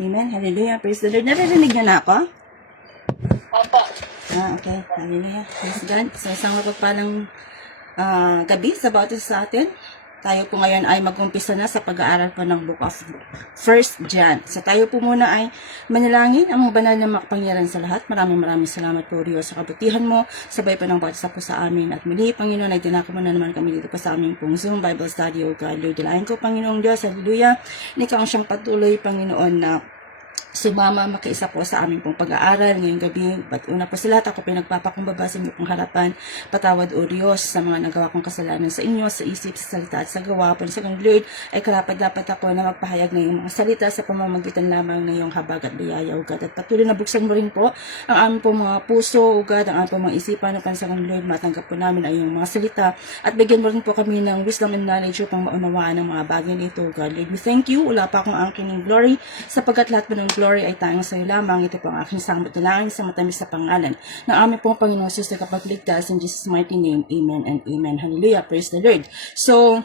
Amen. Hallelujah. Praise the Lord. Naririnig niyo na ako? Opo. Okay. Hallelujah. Praise God. So, isang mapagpalang gabi sa bawat isa sa atin. Tayo po ngayon ay mag-umpisa na sa pag-aaral po ng Book of 1 John. So, tayo po muna ay manalangin ang mga banal na makapangyarihan sa lahat. Maraming salamat po, Diyos, sa kabutihan mo. Sabay po ng bawat isa po sa amin. At muli, Panginoon, ay dinako mo na naman kami dito po sa aming pong Zoom Bible Study, O God. Lord, dalayan ko, Panginoong Diyos. Hallelujah. Ikaw ang siyang patuloy, Panginoon, na sumama makiisa po sa aming pong pag-aaral ngayong gabi. But una po sa lahat, ako pinagpapakumbaba sa inyo pong harapan. Patawad o Diyos sa mga nagawa kong kasalanan sa inyo, sa isip, sa salita at sa gawa po. Sa Lord, ay karapat-dapat ako na magpahayag ng iyong mga salita sa pamamagitan lamang ng iyong habag at biyaya, O God. At patuloy na buksan mo rin po ang aming pong mga puso, O God, ang aming pong mga isipan upang sa Lord, matanggap po namin ang iyong mga salita at bigyan mo rin po kami ng wisdom and knowledge upang maunawaan ang mga bagay nito, O God. Lord, we thank you. Wala pa akong angkin ng glory sapagkat lahat po ng glory ay tayong sa iyo lamang. Ito po ang aking samot na langin sa matamis sa pangalan ng aming pong Panginoon Jesus na kapagligtas. In Jesus' mighty name, amen and amen. Hallelujah. Praise the Lord. So,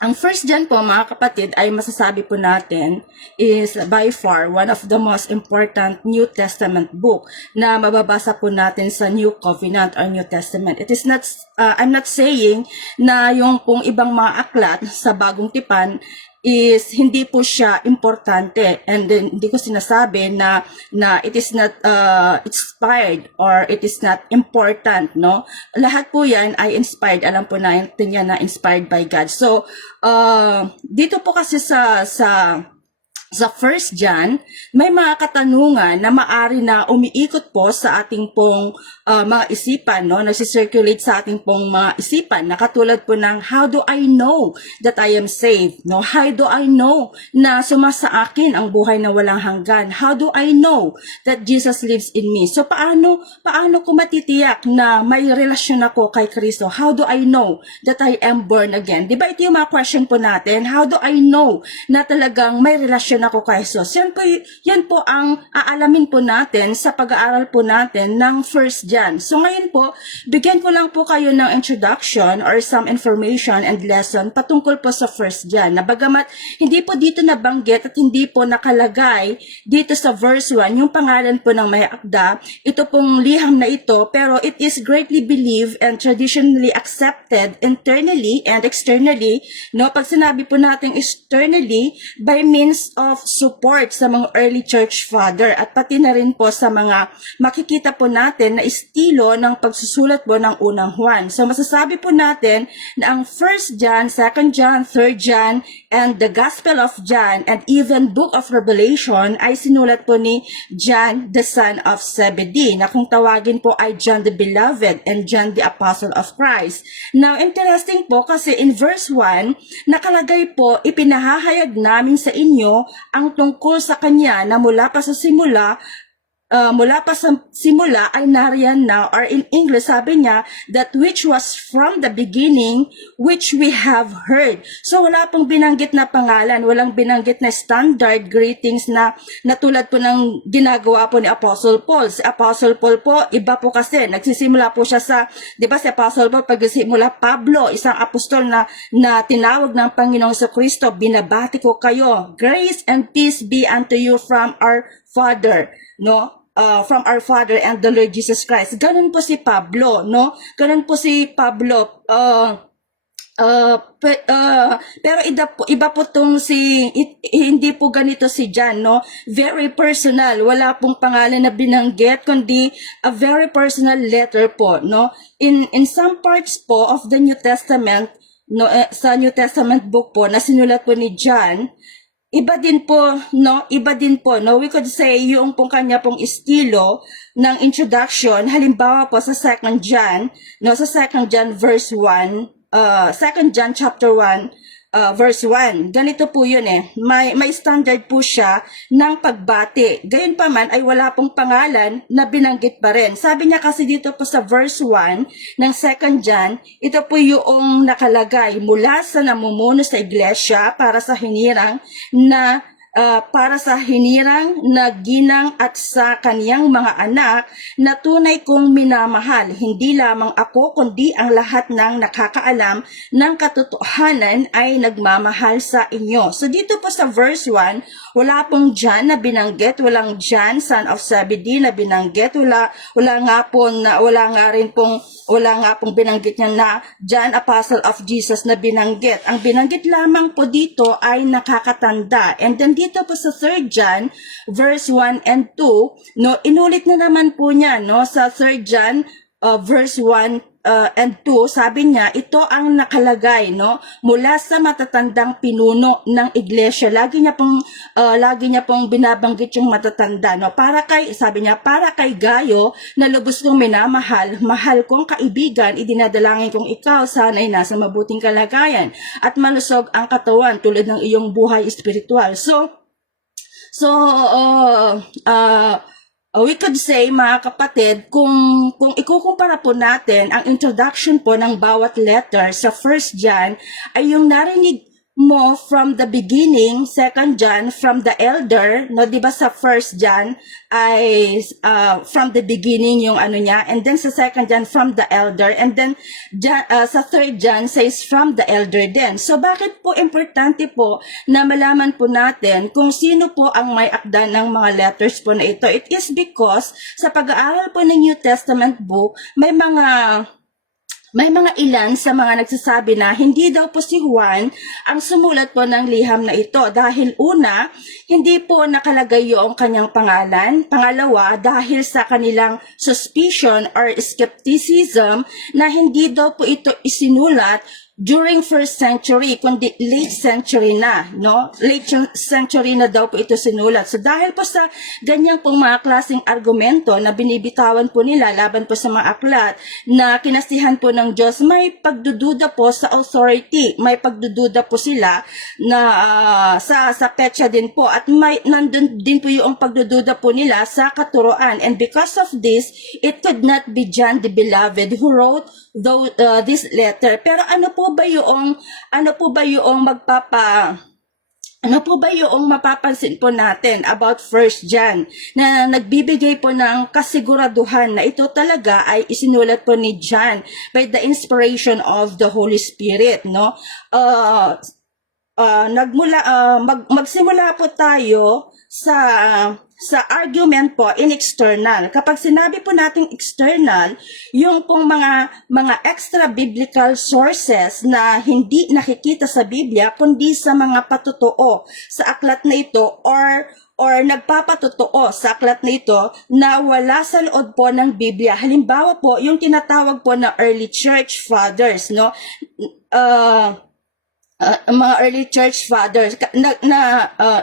ang first John po, mga kapatid, ay masasabi po natin is by far one of the most important New Testament book na mababasa po natin sa New Covenant or New Testament. It is not, I'm not saying na yung pong ibang mga aklat sa Bagong Tipan is hindi po siya importante, and then hindi ko sinasabi na it is not inspired or it is not important, no? Lahat po yan ay inspired. Alam po natin yan na inspired by God. So dito po kasi sa 1 John, may mga katanungan na maari na umiikot po sa ating pong mga isipan, no? Nagsisirculate sa ating pong mga isipan, na katulad po ng, how do I know that I am saved? No? How do I know na sumasa akin ang buhay na walang hanggan? How do I know that Jesus lives in me? So paano ko matitiyak na may relasyon ako kay Kristo? How do I know that I am born again? Diba ito yung mga question po natin? How do I know na talagang may relasyon ako kay Jesus? Yan po ang aalamin po natin sa pag-aaral po natin ng 1 John. So ngayon po, bigyan ko lang po kayo ng introduction or some information and lesson patungkol po sa 1 John. Na bagamat hindi po dito nabanggit at hindi po nakalagay dito sa verse 1 yung pangalan po ng may akda, ito pong liham na ito, pero it is greatly believed and traditionally accepted internally and externally. No, pag sinabi po natin externally, by means of support sa mga early church father at pati na rin po sa mga makikita po natin na estilo ng pagsusulat po ng unang Juan. So masasabi po natin na ang 1 John, 2 John, 3 John, and the Gospel of John, and even Book of Revelation ay sinulat po ni John, the son of Zebedee, na kung tawagin po ay John the Beloved and John the Apostle of Christ. Now, interesting po kasi in verse 1, nakalagay po, ipinahahayag namin sa inyo ang tungkol sa kanya na mula pa sa simula ay nariyan na, or in English sabi niya, that which was from the beginning, which we have heard. So wala pong binanggit na pangalan, walang binanggit na standard greetings na tulad po ng ginagawa po ni Apostle Paul. Si Apostle Paul po, iba po kasi, nagsisimula po siya sa, di ba si Apostle Paul, pagsimula Pablo, isang apostol na tinawag ng Panginoong Kristo, binabati ko kayo, grace and peace be unto you from our Father, no? From our Father and the Lord Jesus Christ. Ganun po si Pablo, no? Ganun po si Pablo. Pero iba po tong hindi po ganito si John, no? Very personal. Wala pong pangalan na binanggit, kundi a very personal letter po, no? In some parts po of the New Testament, no, sa New Testament book po na sinulat po ni John, iba din po, no? We could say yung pong kanya pong estilo ng introduction, halimbawa po sa 2 John, no, sa 2 John verse 1, 2 John chapter 1, verse 1. Ganito po yun eh. May standard po siya ng pagbati. Gayon pa man ay wala pong pangalan na binanggit pa rin. Sabi niya kasi dito po sa verse 1 ng 2 John, ito po yung nakalagay mula sa namumuno sa iglesia para sa hinirang na para sa hinirang na ginang at sa kaniyang mga anak na tunay kong minamahal. Hindi lamang ako kundi ang lahat ng nakakaalam ng katotohanan ay nagmamahal sa inyo. So dito po sa verse 1, wala pong John na binanggit, walang John son of Zebedee na binanggit, wala nga pong binanggit niya na John apostle of Jesus na binanggit. Ang binanggit lamang po dito ay nakakatanda. And then dito po sa 3 John verse 1 and 2, no, inulit na naman po niya, no, sa 3 John verse 1 and 2, sabi niya, ito ang nakalagay, no, mula sa matatandang pinuno ng iglesia. Lagi niya pong binabanggit yung matatanda, no, sabi niya, para kay Gayo na lubos kong minamahal, mahal kong kaibigan, idinadalangin kong ikaw sana'y nasa mabuting kalagayan at malusog ang katawan tulad ng iyong buhay espiritual. We could say, mga kapatid, kung ikukumpara po natin ang introduction po ng bawat letter sa 1 John, ay yung narinig mo from the beginning, 2 John from the elder, no, di ba sa 1 John ay from the beginning yung ano niya, and then sa 2 John from the elder, and then sa 3 John says from the elder din. So bakit po importante po na malaman po natin kung sino po ang may akda ng mga letters po na ito? It is because sa pag-aaral po ng New Testament book, may mga ilan sa mga nagsasabi na hindi daw po si Juan ang sumulat po ng liham na ito dahil una, hindi po nakalagay yung kanyang pangalan. Pangalawa, dahil sa kanilang suspicion or skepticism na hindi daw po ito isinulat during first century, kundi late century na, no? Late century na daw po ito sinulat. So dahil po sa ganyang pong mga klaseng argumento na binibitawan po nila laban po sa mga aklat na kinasihan po ng Diyos, may pagdududa po sa authority, may pagdududa po sila na sa petsa din po, at may nandun din po yung pagdududa po nila sa katuroan. And because of this, it could not be John the Beloved who wrote this letter. Pero ano po ba yung mapapansin po natin about 1 John na nagbibigay po ng kasiguraduhan na ito talaga ay isinulat po ni John by the inspiration of the Holy Spirit, no? Magsimula po tayo sa argument po in external. Kapag sinabi po nating external, yung pong mga extra biblical sources na hindi nakikita sa Biblia kundi sa mga patotoo sa aklat na ito or nagpapatotoo sa aklat na ito na wala sa loob po ng Biblia. Halimbawa po, yung tinatawag po na early church fathers, no? Mga early church fathers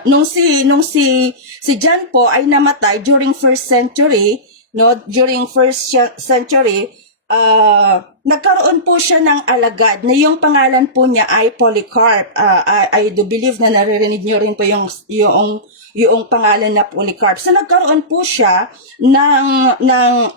nung si John po ay namatay during first century, no, nagkaroon po siya ng alagad na yung pangalan po niya ay Polycarp. I do believe na naririnig niyo rin po yung pangalan na Polycarp. So nagkaroon po siya ng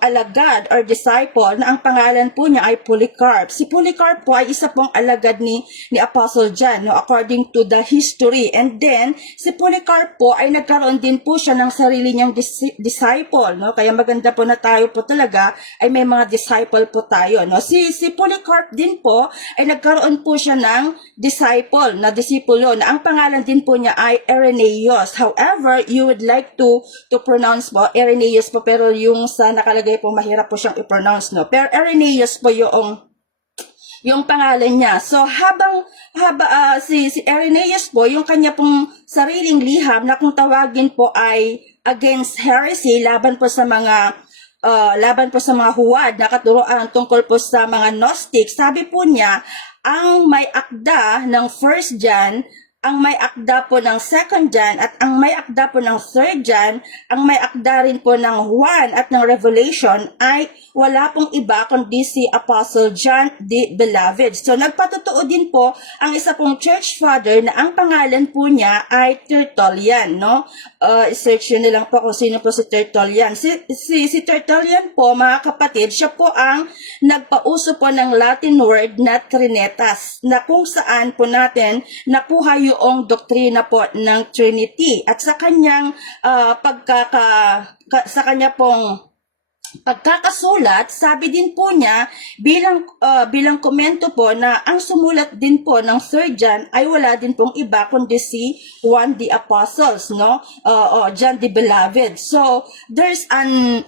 alagad or disciple na ang pangalan po niya ay Polycarp. Si Polycarp po ay isa pong alagad ni Apostle John, no, according to the history. And then si Polycarp po ay nagkaroon din po siya ng sarili niyang disciple, no? Kaya maganda po na tayo po talaga ay may mga disciple po tayo, no? Si Polycarp din po ay nagkaroon po siya ng disipulo na ang pangalan din po niya ay Irenaeus. However, you would like to pronounce po Irenaeus po, pero yung sa nakalagay po mahirap po siyang i-pronounce, no? Pero Irenaeus po yung pangalan niya. So si Irenaeus po, yung kanya pong sariling liham na kung tawagin po ay Against Heresy, laban po sa mga huwad na katuroan tungkol po sa mga Gnostic. Sabi po niya, ang may akda ng 1 John, ang may akda po ng 2 John, at ang may akda po ng 3 John, ang may akda rin po ng 1 at ng Revelation ay wala pong iba kundi si Apostle John the Beloved. So nagpatotoo din po ang isa pong church father na ang pangalan po niya ay Tertullian, no? I-search nyo lang po kung sino po si Tertullian. Si Tertullian po, mga kapatid, siya po ang nagpauso po ng Latin word na Trinitas, na kung saan po natin nakuha yung doktrina po ng Trinity at sa kanyang sa kanya pong pagkakasulat, sabi din po niya bilang komento po na ang sumulat din po ng Third John ay wala din pong iba kundi si Juan the Apostles, no? John the Beloved. So there's an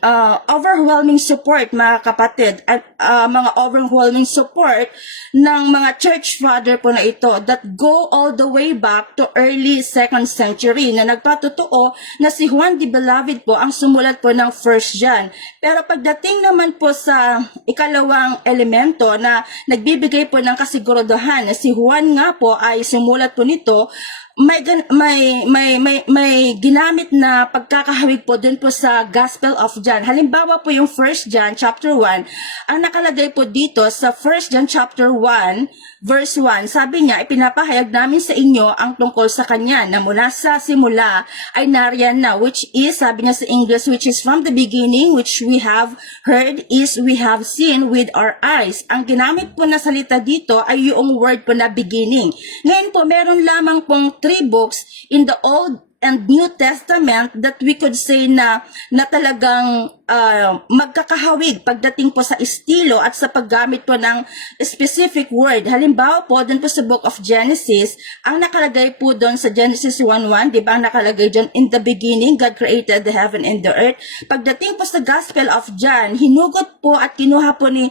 overwhelming support, mga kapatid, at mga overwhelming support ng mga church father po na ito that go all the way back to early 2nd century na nagpatotoo na si Juan the Beloved po ang sumulat po ng First John. Pero pagdating naman po sa ikalawang elemento na nagbibigay po ng kasiguraduhan na si Juan nga po ay sumulat po nito, may ginamit na pagkakahawig po dun po sa Gospel of John. Halimbawa po yung 1 John chapter 1, ang nakalagay po dito sa 1 John chapter 1 verse 1, sabi niya, ipinapahayag namin sa inyo ang tungkol sa kanya na mula sa simula ay nariyan na, which is, sabi niya sa English, which is from the beginning, which we have heard, is we have seen with our eyes. Ang ginamit po na salita dito ay yung word po na beginning. Ngayon po, meron lamang pong 3 books in the Old and New Testament that we could say na talagang magkakahawig pagdating po sa estilo at sa paggamit po ng specific word. Halimbawa po, dun po sa Book of Genesis, ang nakalagay po dun sa Genesis 1:1, di ba, ang nakalagay dun, in the beginning, God created the heaven and the earth. Pagdating po sa Gospel of John, hinugot po at kinuha po ni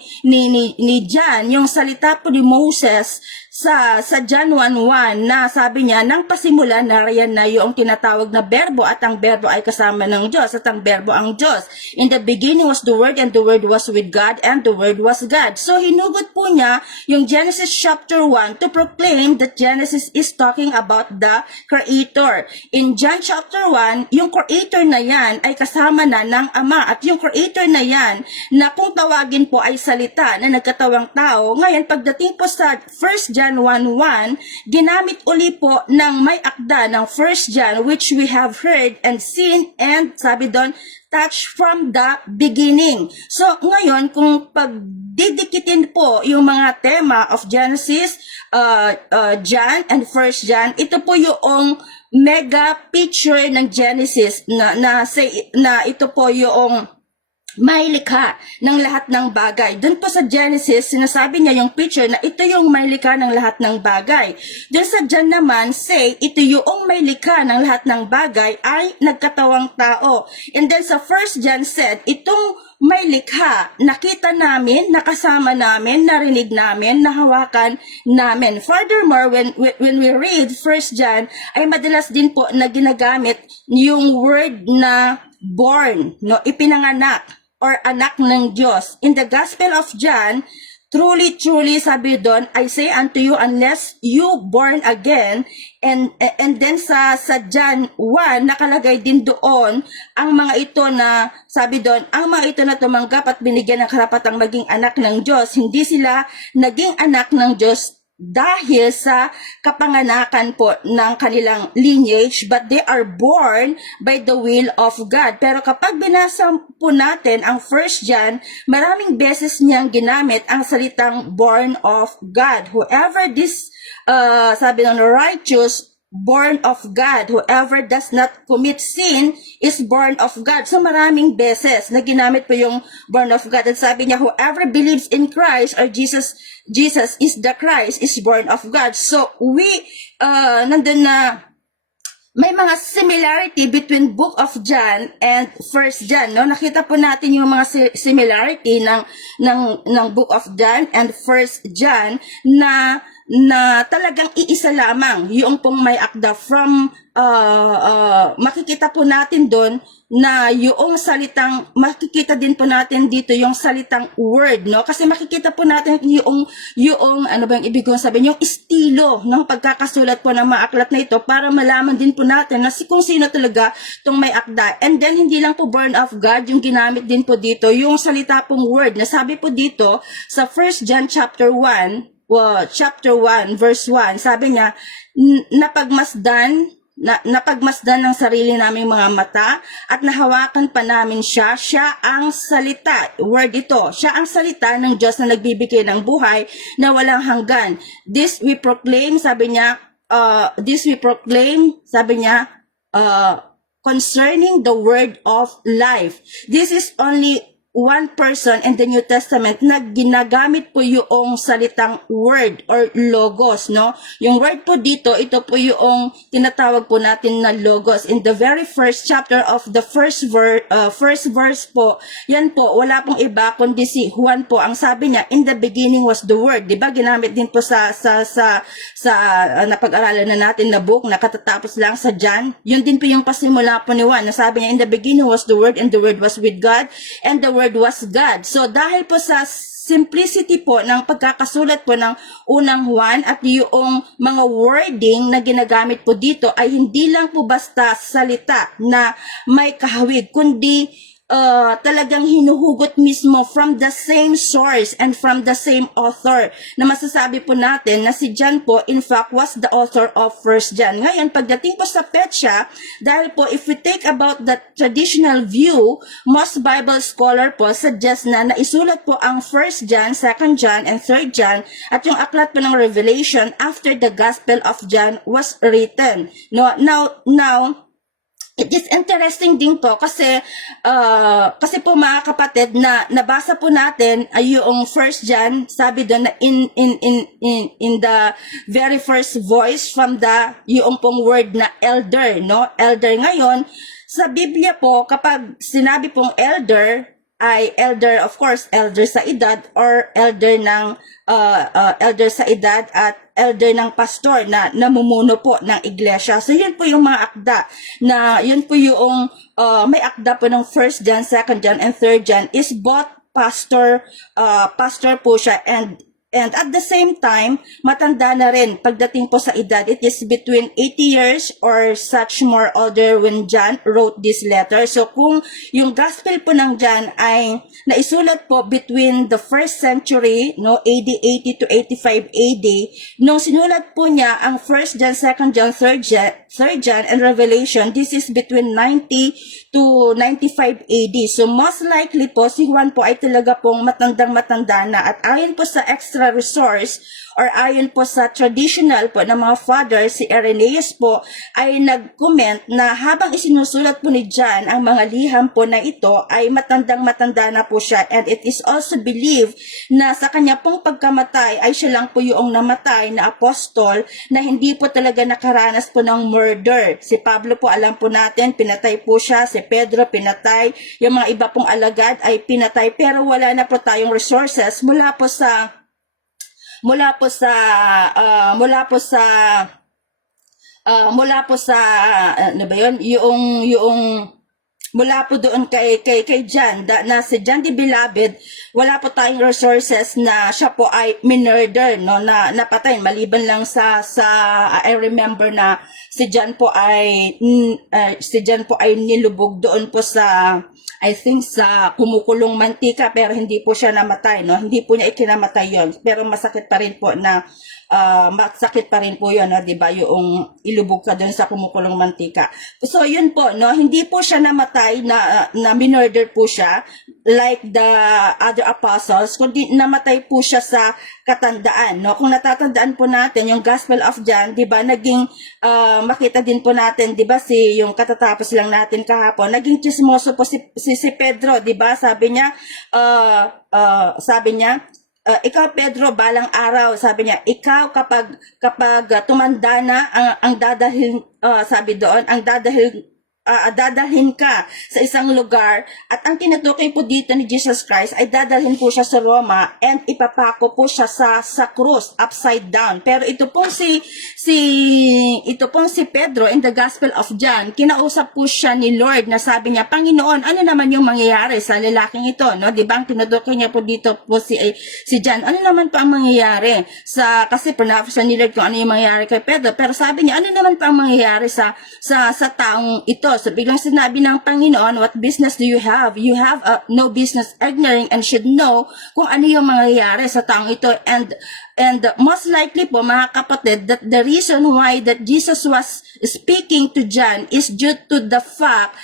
John yung salita po ni Moses sa John 1:1 na sabi niya, nang pasimula, nariyan na yung tinatawag na berbo at ang berbo ay kasama ng Diyos at ang berbo ang Diyos. In the beginning was the Word and the Word was with God and the Word was God. So hinugot po niya yung Genesis chapter 1 to proclaim that Genesis is talking about the Creator. In John chapter 1, yung Creator na yan ay kasama na ng Ama at yung Creator na yan na kung tawagin po ay salita na nagkatawang tao. Ngayon pagdating po sa 1 John 1:1, ginamit uli po ng may akda ng 1 John which we have heard and seen and sabi doon, touch from the beginning. So ngayon kung pagdidikitin po yung mga tema of Genesis, John and 1 John, ito po yung mega picture ng Genesis na ito po yung may likha ng lahat ng bagay. Doon po sa Genesis, sinasabi niya yung picture na ito yung may likha ng lahat ng bagay. Doon sa John naman, say, ito yung may likha ng lahat ng bagay ay nagkatawang tao. And then sa 1 John said, itong may likha, nakita namin, nakasama namin, narinig namin, nahawakan namin. Furthermore, when we read 1 John, ay madalas din po na ginagamit yung word na born, no, ipinanganak, or anak ng Diyos. In the Gospel of John, truly, sabi doon, I say unto you, unless you born again, and then sa John 1, nakalagay din doon, ang mga ito na, sabi doon, ang mga ito na tumanggap at binigyan ng karapatang maging anak ng Diyos, hindi sila naging anak ng Diyos dahil sa kapanganakan po ng kanilang lineage, but they are born by the will of God. Pero kapag binasa po natin ang 1 John, maraming beses niyang ginamit ang salitang born of God. Whoever this, sabi ng righteous, born of God. Whoever does not commit sin is born of God. So maraming beses na ginamit po yung born of God. At sabi niya, whoever believes in Christ or Jesus is the Christ, is born of God. So we, nandun na, may mga similarity between Book of John and 1 John, no? Nakita po natin yung mga similarity ng Book of John and 1 John na talagang iisa lamang yung pong may akda. From makikita po natin doon na yung salitang, makikita din po natin dito yung salitang word, no? Kasi makikita po natin yung ano ba yung ibig kong sabihin, yung estilo ng pagkakasulat po ng mga aklat na ito para malaman din po natin na kung sino talaga itong may akda. And then hindi lang po born of God yung ginamit din po dito, yung salita pong word na sabi po dito sa 1 John chapter 1 verse 1, sabi niya, napagmasdan ng sarili naming mga mata at nahawakan pa namin siya ang salita, word ito, siya ang salita ng Diyos na nagbibigay ng buhay na walang hanggan. This we proclaim, sabi niya, this we proclaim, sabi niya, concerning the word of life. This is only one person in the New Testament na ginagamit po yung salitang word or logos, no? Yung word po dito, ito po yung tinatawag po natin na logos. In the very first chapter of the first verse po, yan po, wala pong iba kundi si Juan po. Ang sabi niya, in the beginning was the word. Diba? Ginamit din po sa napag-aralan na natin na book na katatapos lang sa John. Yun din po yung pasimula po ni Juan. Nasabi niya, in the beginning was the word and the word was with God and the word was God. So dahil po sa simplicity po ng pagkakasulat po ng unang Juan at yung mga wording na ginagamit po dito ay hindi lang po basta salita na may kahawig, kundi talagang hinuhugot mismo from the same source and from the same author na masasabi po natin na si John po in fact was the author of First John. Ngayon, pagdating po sa petsa, dahil po if we take about the traditional view, most Bible scholar po suggest na naisulat po ang First John, Second John, and Third John at yung aklat po ng Revelation after the Gospel of John was written. No, now it is interesting din po kasi po mga kapatid na nabasa po natin ay yung First John, sabi doon na in the very first voice from the yung pong word na elder, no? Elder ngayon sa Biblia po, kapag sinabi pong elder ay elder, of course, elder sa edad or elder ng elder sa edad at elder ng pastor na namumuno po ng iglesia. So yun po yung mga akda na yun po yung may akda po ng First John, Second John, and Third John is both pastor po siya and at the same time, matanda na rin pagdating po sa edad. It is between 80 years or such more older when John wrote this letter. So kung yung gospel po ng John ay naisulat po between the 1st century, no, AD 80 to 85 AD, nung sinulat po niya ang 1st John, 2nd John, 3rd John, and Revelation, this is between 90 to 95 AD. So most likely po, si Juan po ay talaga pong matandang-matanda na at ayon po sa extra resource or ayon po sa traditional po ng mga fathers, si Irenaeus po ay nag-comment na habang isinusulat po ni John ang mga liham po na ito ay matandang-matanda na po siya, and it is also believed na sa kanya pong pagkamatay ay siya lang po yung namatay na apostol na hindi po talaga nakaranas po ng murder. Si Pablo po, alam po natin, pinatay po siya. Si Pedro, pinatay. Yung mga iba pong alagad ay pinatay, pero wala na po tayong resources mula po sa ano ba yun, yung mula po doon kay John, na si John the Beloved, wala po tayong resources na siya po ay minurder, no, na napatay, maliban lang sa I remember na si John po ay nilubog doon po sa, I think sa kumukulong mantika, pero hindi po siya namatay, no, hindi po niya ikinamatay yon, pero masakit pa rin po na masakit pa rin po yun, no? Diba? Yung ilubog ka dun sa kumukulong mantika. So, yun po, no? Hindi po siya namatay na minurder po siya like the other apostles, kundi namatay po siya sa katandaan, no? Kung natatandaan po natin yung Gospel of John, diba? Naging, makita din po natin, diba? Yung katatapos lang natin kahapon, naging chismoso po si Pedro, diba? Sabi niya, ikaw Pedro, balang araw, sabi niya, ikaw kapag tumanda na ang dadalhin, sabi doon, ang dadalhin ka sa isang lugar, at ang tinutukoy po dito ni Jesus Christ ay dadalhin po siya sa Roma and ipapako po siya sa krus upside down. Pero ito pong si Pedro in the Gospel of John, kinausap po siya ni Lord na sabi niya, Panginoon, ano naman yung mangyayari sa lalaking ito, no? Di ba ang tinutukoy niya po dito po si John, ano naman pa ang mangyayari kasi pronounce ni Lord kung ano yung mangyayari kay Pedro, pero sabi niya, ano naman pa ang mangyayari sa taong ito? So biglang sinabi ng Panginoon, what business do you have? You have no business ignoring and should know kung ano yung mangyayari sa taong ito. And most likely po mga kapatid, that the reason why that Jesus was speaking to John is due to the fact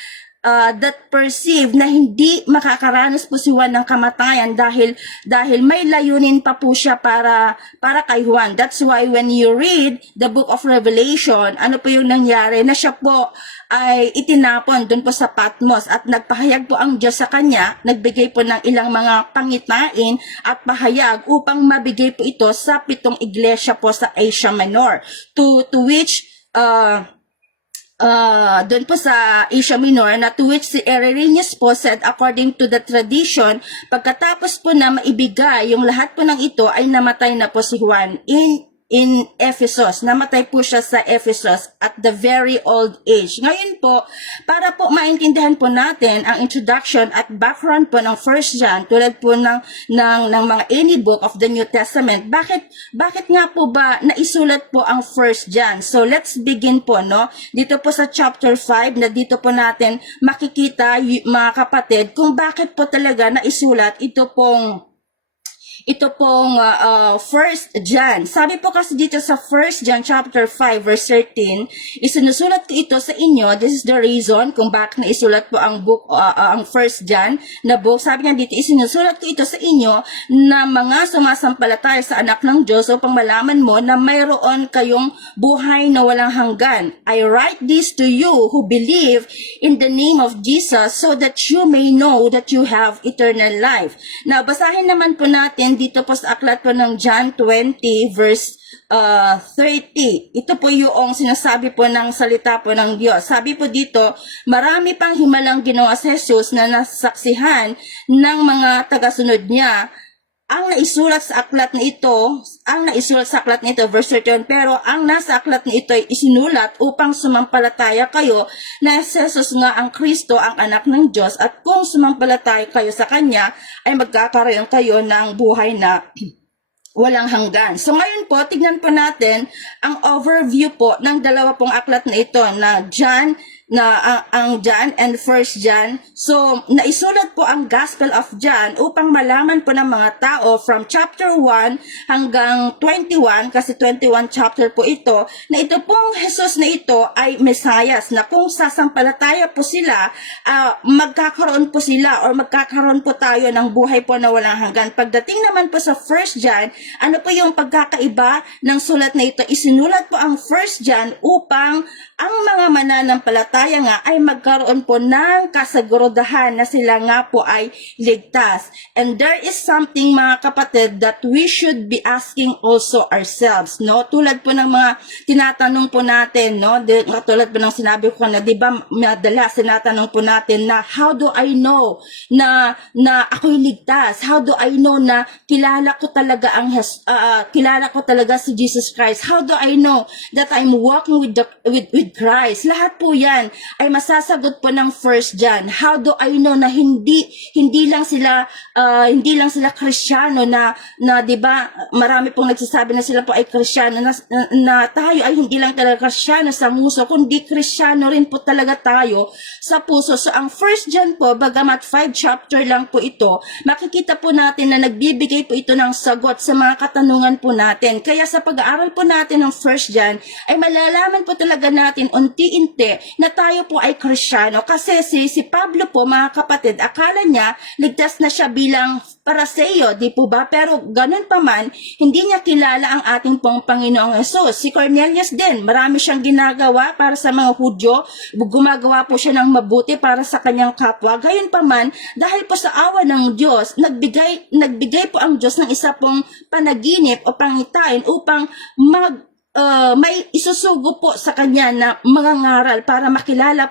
that perceive na hindi makakaranas po si Juan ng kamatayan dahil may layunin pa po siya para kay Juan. That's why when you read the book of Revelation, ano po yung nangyari na siya po ay itinapon doon po sa Patmos at nagpahayag po ang Diyos sa kanya, nagbigay po ng ilang mga pangitain at pahayag upang mabigay po ito sa 7 iglesia po sa Asia Minor, to which doon po sa Asia Minor, na to which si Irenaeus po said, according to the tradition, pagkatapos po na maibigay yung lahat po ng ito ay namatay na po si Juan in Ephesus. Namatay po siya sa Ephesus at the very old age. Ngayon po, para po maintindihan po natin ang introduction at background po ng 1 John, tulad po ng mga any book of the New Testament, bakit nga po ba naisulat po ang 1 John? So let's begin po, no? Dito po sa chapter 5, na dito po natin makikita, mga kapatid, kung bakit po talaga naisulat ito pong 1 John. Sabi po kasi dito sa 1 John chapter 5 verse 13, isinusulat ko ito sa inyo. This is the reason kung bakit naisulat po ang book, ang 1 John na book. Sabi niya dito, isinusulat ko ito sa inyo na mga sumasampalataya sa anak ng Diyos upang malaman mo na mayroon kayong buhay na walang hanggan. I write this to you who believe in the name of Jesus so that you may know that you have eternal life. Now, basahin naman po natin dito po sa aklat po ng John 20 verse 30. Ito po yung sinasabi po ng salita po ng Diyos. Sabi po dito, marami pang himalang ginawa si Jesus na nasaksihan ng mga tagasunod niya. Ang naisulat sa aklat na ito, verse 31, pero ang nasa aklat na ito ay isinulat upang sumampalataya kayo na si Jesus nga ang Kristo, ang anak ng Diyos, at kung sumampalataya kayo sa Kanya, ay magkakaroon kayo ng buhay na walang hanggan. So ngayon po, tignan po natin ang overview po ng dalawa pong aklat na ito, na John, ang John and 1 John. So, naisulat po ang Gospel of John upang malaman po ng mga tao from chapter 1 hanggang 21, kasi 21 chapter po ito, na ito pong Jesus na ito ay Mesias, na kung sasampalataya po sila, magkakaroon po sila or magkakaroon po tayo ng buhay po na walang hanggan. Pagdating naman po sa 1 John, ano po yung pagkakaiba ng sulat na ito? Isinulat po ang 1 John upang ang mga mananampalataya nga ay magkaroon po ng kasagurudahan na sila nga po ay ligtas. And there is something, mga kapatid, that we should be asking also ourselves, no? Tulad po ng mga tinatanong po natin, no? Tulad po ng sinabi ko na, di ba, madalas tinatanong po natin na, how do I know na ako'y ligtas? How do I know na kilala ko talaga si Jesus Christ? How do I know that I'm walking with Christ? Lahat po yan ay masasagot po ng 1 John. How do I know na hindi lang sila Kristiyano na 'di ba? Marami pong nagsasabi na sila po ay Kristiyano, na tayo ay hindi lang talaga Kristiyano sa muso, kundi Kristiyano rin po talaga tayo sa puso. So ang 1 John po, bagamat 5 chapter lang po ito, makikita po natin na nagbibigay po ito ng sagot sa mga katanungan po natin. Kaya sa pag-aaral po natin ng 1 John ay malalaman po talaga natin unti-unti na tayo po ay Kristiyano. Kasi si Pablo po, mga kapatid, akala niya ligtas na siya bilang Pariseo, di po ba? Pero ganun pa man, hindi niya kilala ang ating pong Panginoong Hesus. Si Cornelius din, marami siyang ginagawa para sa mga Hudyo, gumagawa po siya ng mabuti para sa kanyang kapwa. Gayon pa man, dahil po sa awa ng Diyos, nagbigay po ang Diyos ng isa pong panaginip o pangitain upang may isusugo po sa kanya na mga ngaral para maipakilala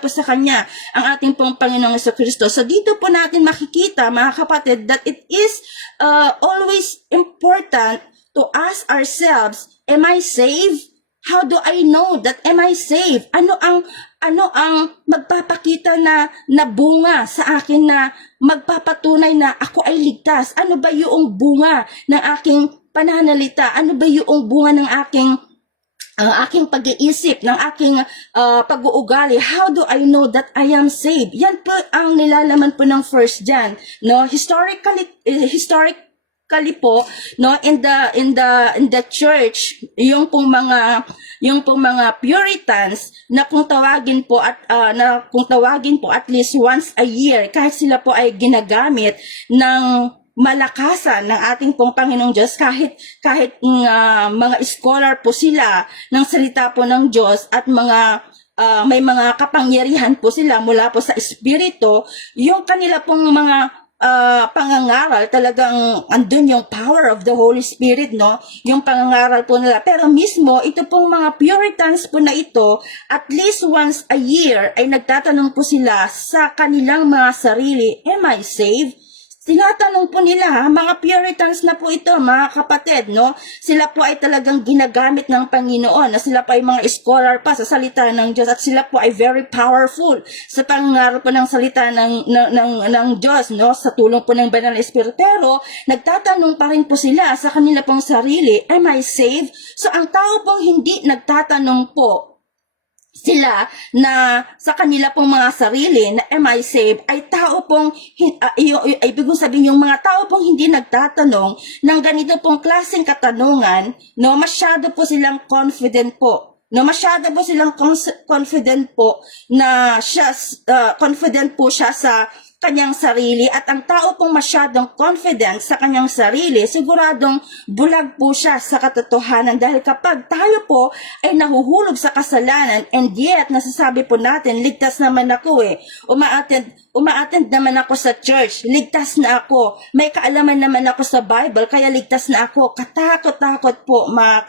po sa kanya ang ating pong Panginoong Jesucristo. So dito po natin makikita, mga kapatid, that it is always important to ask ourselves, am I saved? How do I know that am I saved? Ano ang magpapakita na bunga sa akin na magpapatunay na ako ay ligtas? Ano ba yung bunga ng aking pananalita? Ano ba yung bunga ng aking pag-iisip, ng aking pag-uugali? How do I know that I am saved? Yan po ang nilalaman po ng 1 John, no? Historically typically po, no, in the church, yung pong mga Puritans na kung tawagin po at least once a year, kahit sila po ay ginagamit ng malakasan ng ating pong Panginoong Diyos, kahit mga scholar po sila ng salita po ng Diyos at may mga kapangyarihan po sila mula po sa Espiritu, yung kanila pong mga pangangaral, talagang andun yung power of the Holy Spirit, no? Yung pangangaral po nila. Pero mismo, ito pong mga Puritans po na ito, at least once a year, ay nagtatanong po sila sa kanilang mga sarili, am I saved? Tinatanong po nila, mga Puritans na po ito, mga kapatid, no? Sila po ay talagang ginagamit ng Panginoon, na sila po ay mga scholar pa sa salita ng Diyos, at sila po ay very powerful sa pangangaral po ng salita ng Diyos, no? Sa tulong po ng Banal na Espiritu. Pero, nagtatanong pa rin po sila sa kanila pong sarili, am I saved? So, ang tao pong hindi nagtatanong po sila na sa kanila pong mga sarili na am I saved, ay tao pong, ibig sabihin yung mga tao pong hindi nagtatanong ng ganito pong klaseng katanungan, no, masyado po silang confident po. No, masyado po silang confident po na confident po siya sa kanyang sarili, at ang tao pong masyadong confident sa kanyang sarili, siguradong bulag po siya sa katotohanan, dahil kapag tayo po ay nahuhulog sa kasalanan and yet nasasabi po natin, ligtas naman ako umaattend naman ako sa church, ligtas na ako, may kaalaman naman ako sa Bible, kaya ligtas na ako. Katakot-takot po mga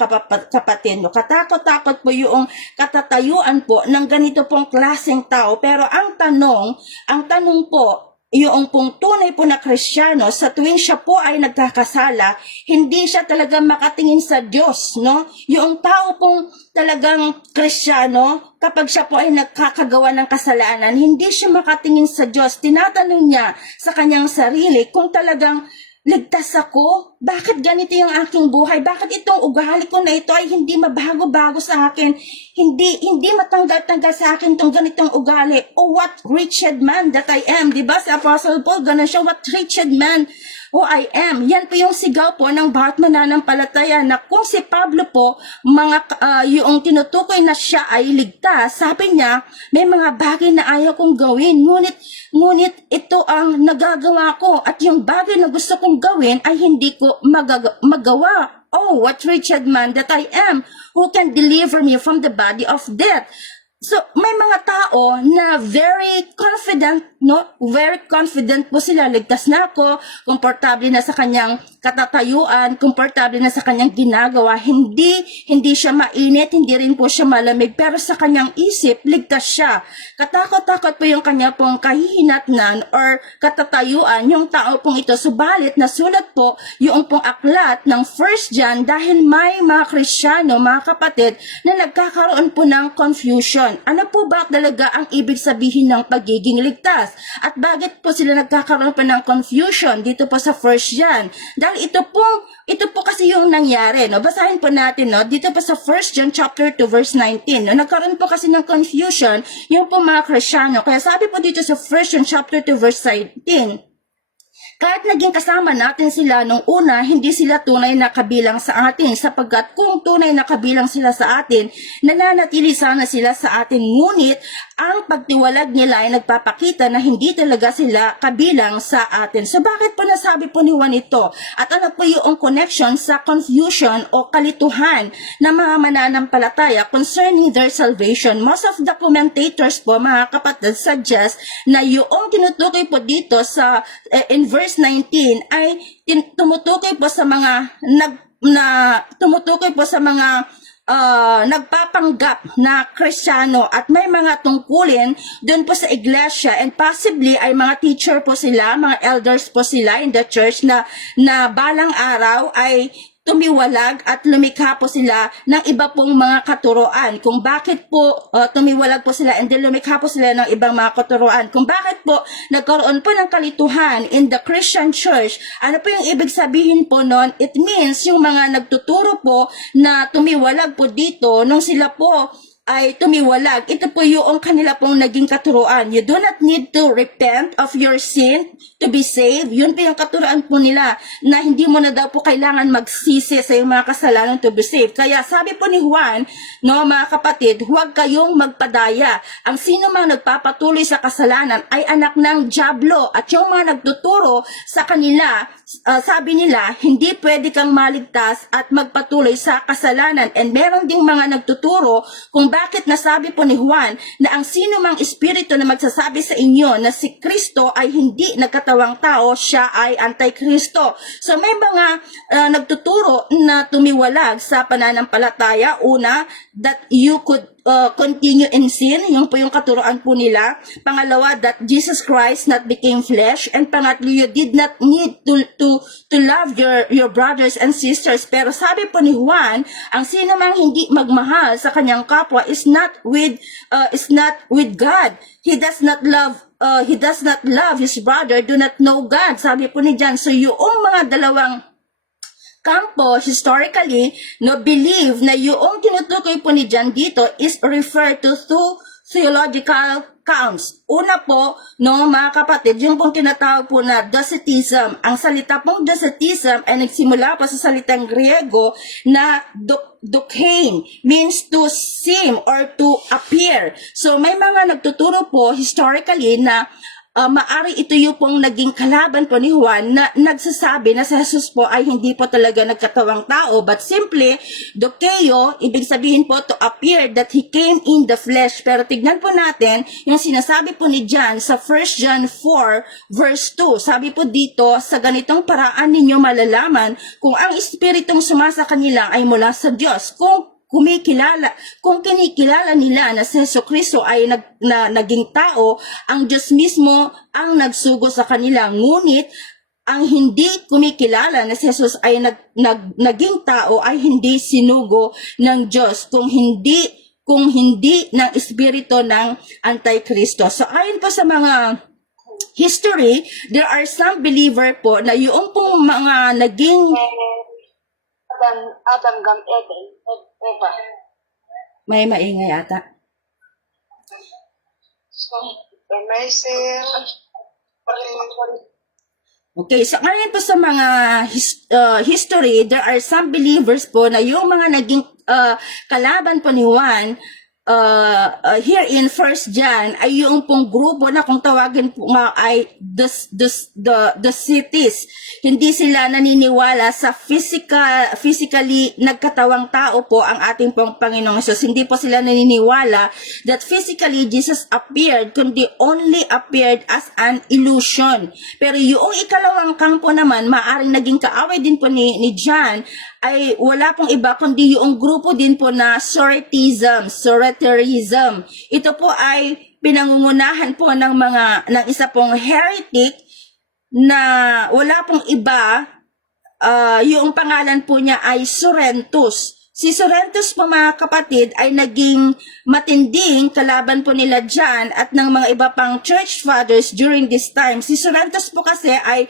kapatid, no? Katakot-takot po yung katatayuan po ng ganito pong klaseng tao. Pero ang tanong po, yung pong tunay po na Kristiyano, sa tuwing siya po ay nagkakasala, hindi siya talaga makatingin sa Diyos, no? Yung tao pong talagang Kristiyano, kapag siya po ay nagkakagawa ng kasalanan, hindi siya makatingin sa Diyos. Tinatanong niya sa kanyang sarili kung talagang ligtas ako? Bakit ganito yung aking buhay? Bakit itong ugali ko na ito ay hindi mabago-bago sa akin? Hindi matanggal-tanggal sa akin itong ganitong ugali. Oh, what wretched man that I am. Diba si Apostle Paul, ganun siya, what wretched man I am. Yan po yung sigaw po ng bawat mananampalataya, na kung si Pablo po, yung tinutukoy na siya ay ligtas, sabi niya, may mga bagay na ayaw kong gawin, ngunit ito ang nagagawa ko, at yung bagay na gusto kong gawin ay hindi ko magawa. Oh, what wretched man that I am, who can deliver me from the body of death? So, may mga tao na very confident, no? Very confident po sila. Ligtas na ako, komportable na sa kanyang katatayuan, komportable na sa kanyang ginagawa. Hindi siya mainit, hindi rin po siya malamig, pero sa kanyang isip, ligtas siya. Katakot-takot po yung kanya pong kahihinatnan or katatayuan, yung tao pong ito. Subalit, nasulat po yung pong aklat ng 1 John dahil may mga Kristiyano, mga kapatid, na nagkakaroon po ng confusion. Ano po ba talaga ang ibig sabihin ng pagiging ligtas? At bakit po sila nagkakaroon pa ng confusion dito po sa 1 John? Dahil ito po kasi yung nangyari, no? Basahin po natin, no? Dito po sa 1 John chapter 2 verse 19, no? Nagkaroon po kasi ng confusion yung po mga Kristiyano. Kaya sabi po dito sa 1 John chapter 2 verse 19, kahit naging kasama natin sila nung una, hindi sila tunay na kabilang sa atin, sapagkat kung tunay na kabilang sila sa atin, nananatili sana sila sa atin, ngunit ang pagtiwalag nila ay nagpapakita na hindi talaga sila kabilang sa atin. So bakit po nasabi po ni Juan ito? At ano po yung connection sa confusion o kalituhan ng mga mananampalataya concerning their salvation? Most of the commentators po, mga kapatid, suggest na yung tinutukoy po dito sa in verse 19 ay tumutukoy po sa mga nagpapanggap na Kristiyano, at may mga tungkulin doon po sa iglesia, and possibly ay mga teacher po sila, mga elders po sila in the church na balang araw ay tumiwalag at lumikha po sila ng iba pong mga katuroan. Kung bakit po tumiwalag po sila and then lumikha po sila ng ibang mga katuroan. Kung bakit po nagkaroon po ng kalituhan in the Christian church. Ano po yung ibig sabihin po nun? It means yung mga nagtuturo po na tumiwalag po dito nung sila po ay tumiwalag. Ito po yung kanila pong naging katuruan. You do not need to repent of your sin to be saved. Yun po yung katuruan po nila na hindi mo na daw po kailangan magsisi sa iyong mga kasalanan to be saved. Kaya sabi po ni Juan, no, mga kapatid, huwag kayong magpadaya. Ang sino mang nagpapatuloy sa kasalanan ay anak ng dyablo, at yung mga nagtuturo sa kanila, sabi nila, hindi pwede kang maligtas at magpatuloy sa kasalanan. And meron ding mga nagtuturo kung bakit nasabi po ni Juan na ang sino mang espiritu na magsasabi sa inyo na si Kristo ay hindi nagkatawang tao, siya ay antikristo. So may mga nagtuturo na tumiwalag sa pananampalataya. Una, that you could continue in sin, yung po yung katuroan po nila. Pangalawa, that Jesus Christ not became flesh. And pangatlo, you did not need to love your brothers and sisters. Pero sabi po ni Juan, ang sino mang hindi magmahal sa kanyang kapwa is not with God. He does not love his brother, do not know God. Sabi po ni John. So yung mga dalawang kampo, historically, no, believe na yung tinutukoy po ni John dito is referred to two theological counts. Una po, no, mga kapatid, yung pong tinatawag po na Docetism. Ang salita pong Docetism ay nagsimula po sa salitang Griego na dokhein, means to seem or to appear. So may mga nagtuturo po historically na maari ito yung pong naging kalaban po ni Juan na nagsasabi na si Jesus po ay hindi po talaga nagkatawang tao, but simply, dokeo, ibig sabihin po to appear that he came in the flesh. Pero tignan po natin yung sinasabi po ni John sa 1 John 4 verse 2. Sabi po dito, sa ganitong paraan ninyo malalaman kung ang espiritong sumasa kanila ay mula sa Diyos. Kung kinikilala nila na si Jesucristo ay naging tao, ang Diyos mismo ang nagsugo sa kanila. Ngunit, ang hindi kumikilala na si Jesus ay naging tao ay hindi sinugo ng Diyos, kung hindi ng espiritu ng Antikristo. So, ayon po sa mga history, there are some believer po na yung pong mga naging Adam Gam Eden. Eva. may maingay ata. So, may say, Okay, so ngayon po sa mga history, there are some believers po na yung mga naging kalaban po ni Juan here in 1 John ay yung pong grupo na kung tawagin po nga ay the cities. Hindi sila naniniwala sa physically nagkatawang tao po ang ating pong Panginoong Hesus. Hindi po sila naniniwala that physically Jesus appeared, kundi only appeared as an illusion. Pero yung ikalawang kampo naman, maaring naging kaaway din po ni John, ay wala pong iba kundi yung grupo din po na Soretism. Ito po ay pinangungunahan po ng isa pong heretic na wala pong iba, yung pangalan po niya ay Sorentus. Si Sorentus po mga kapatid ay naging matinding kalaban po nila John at ng mga iba pang church fathers during this time. Si Sorentus po kasi ay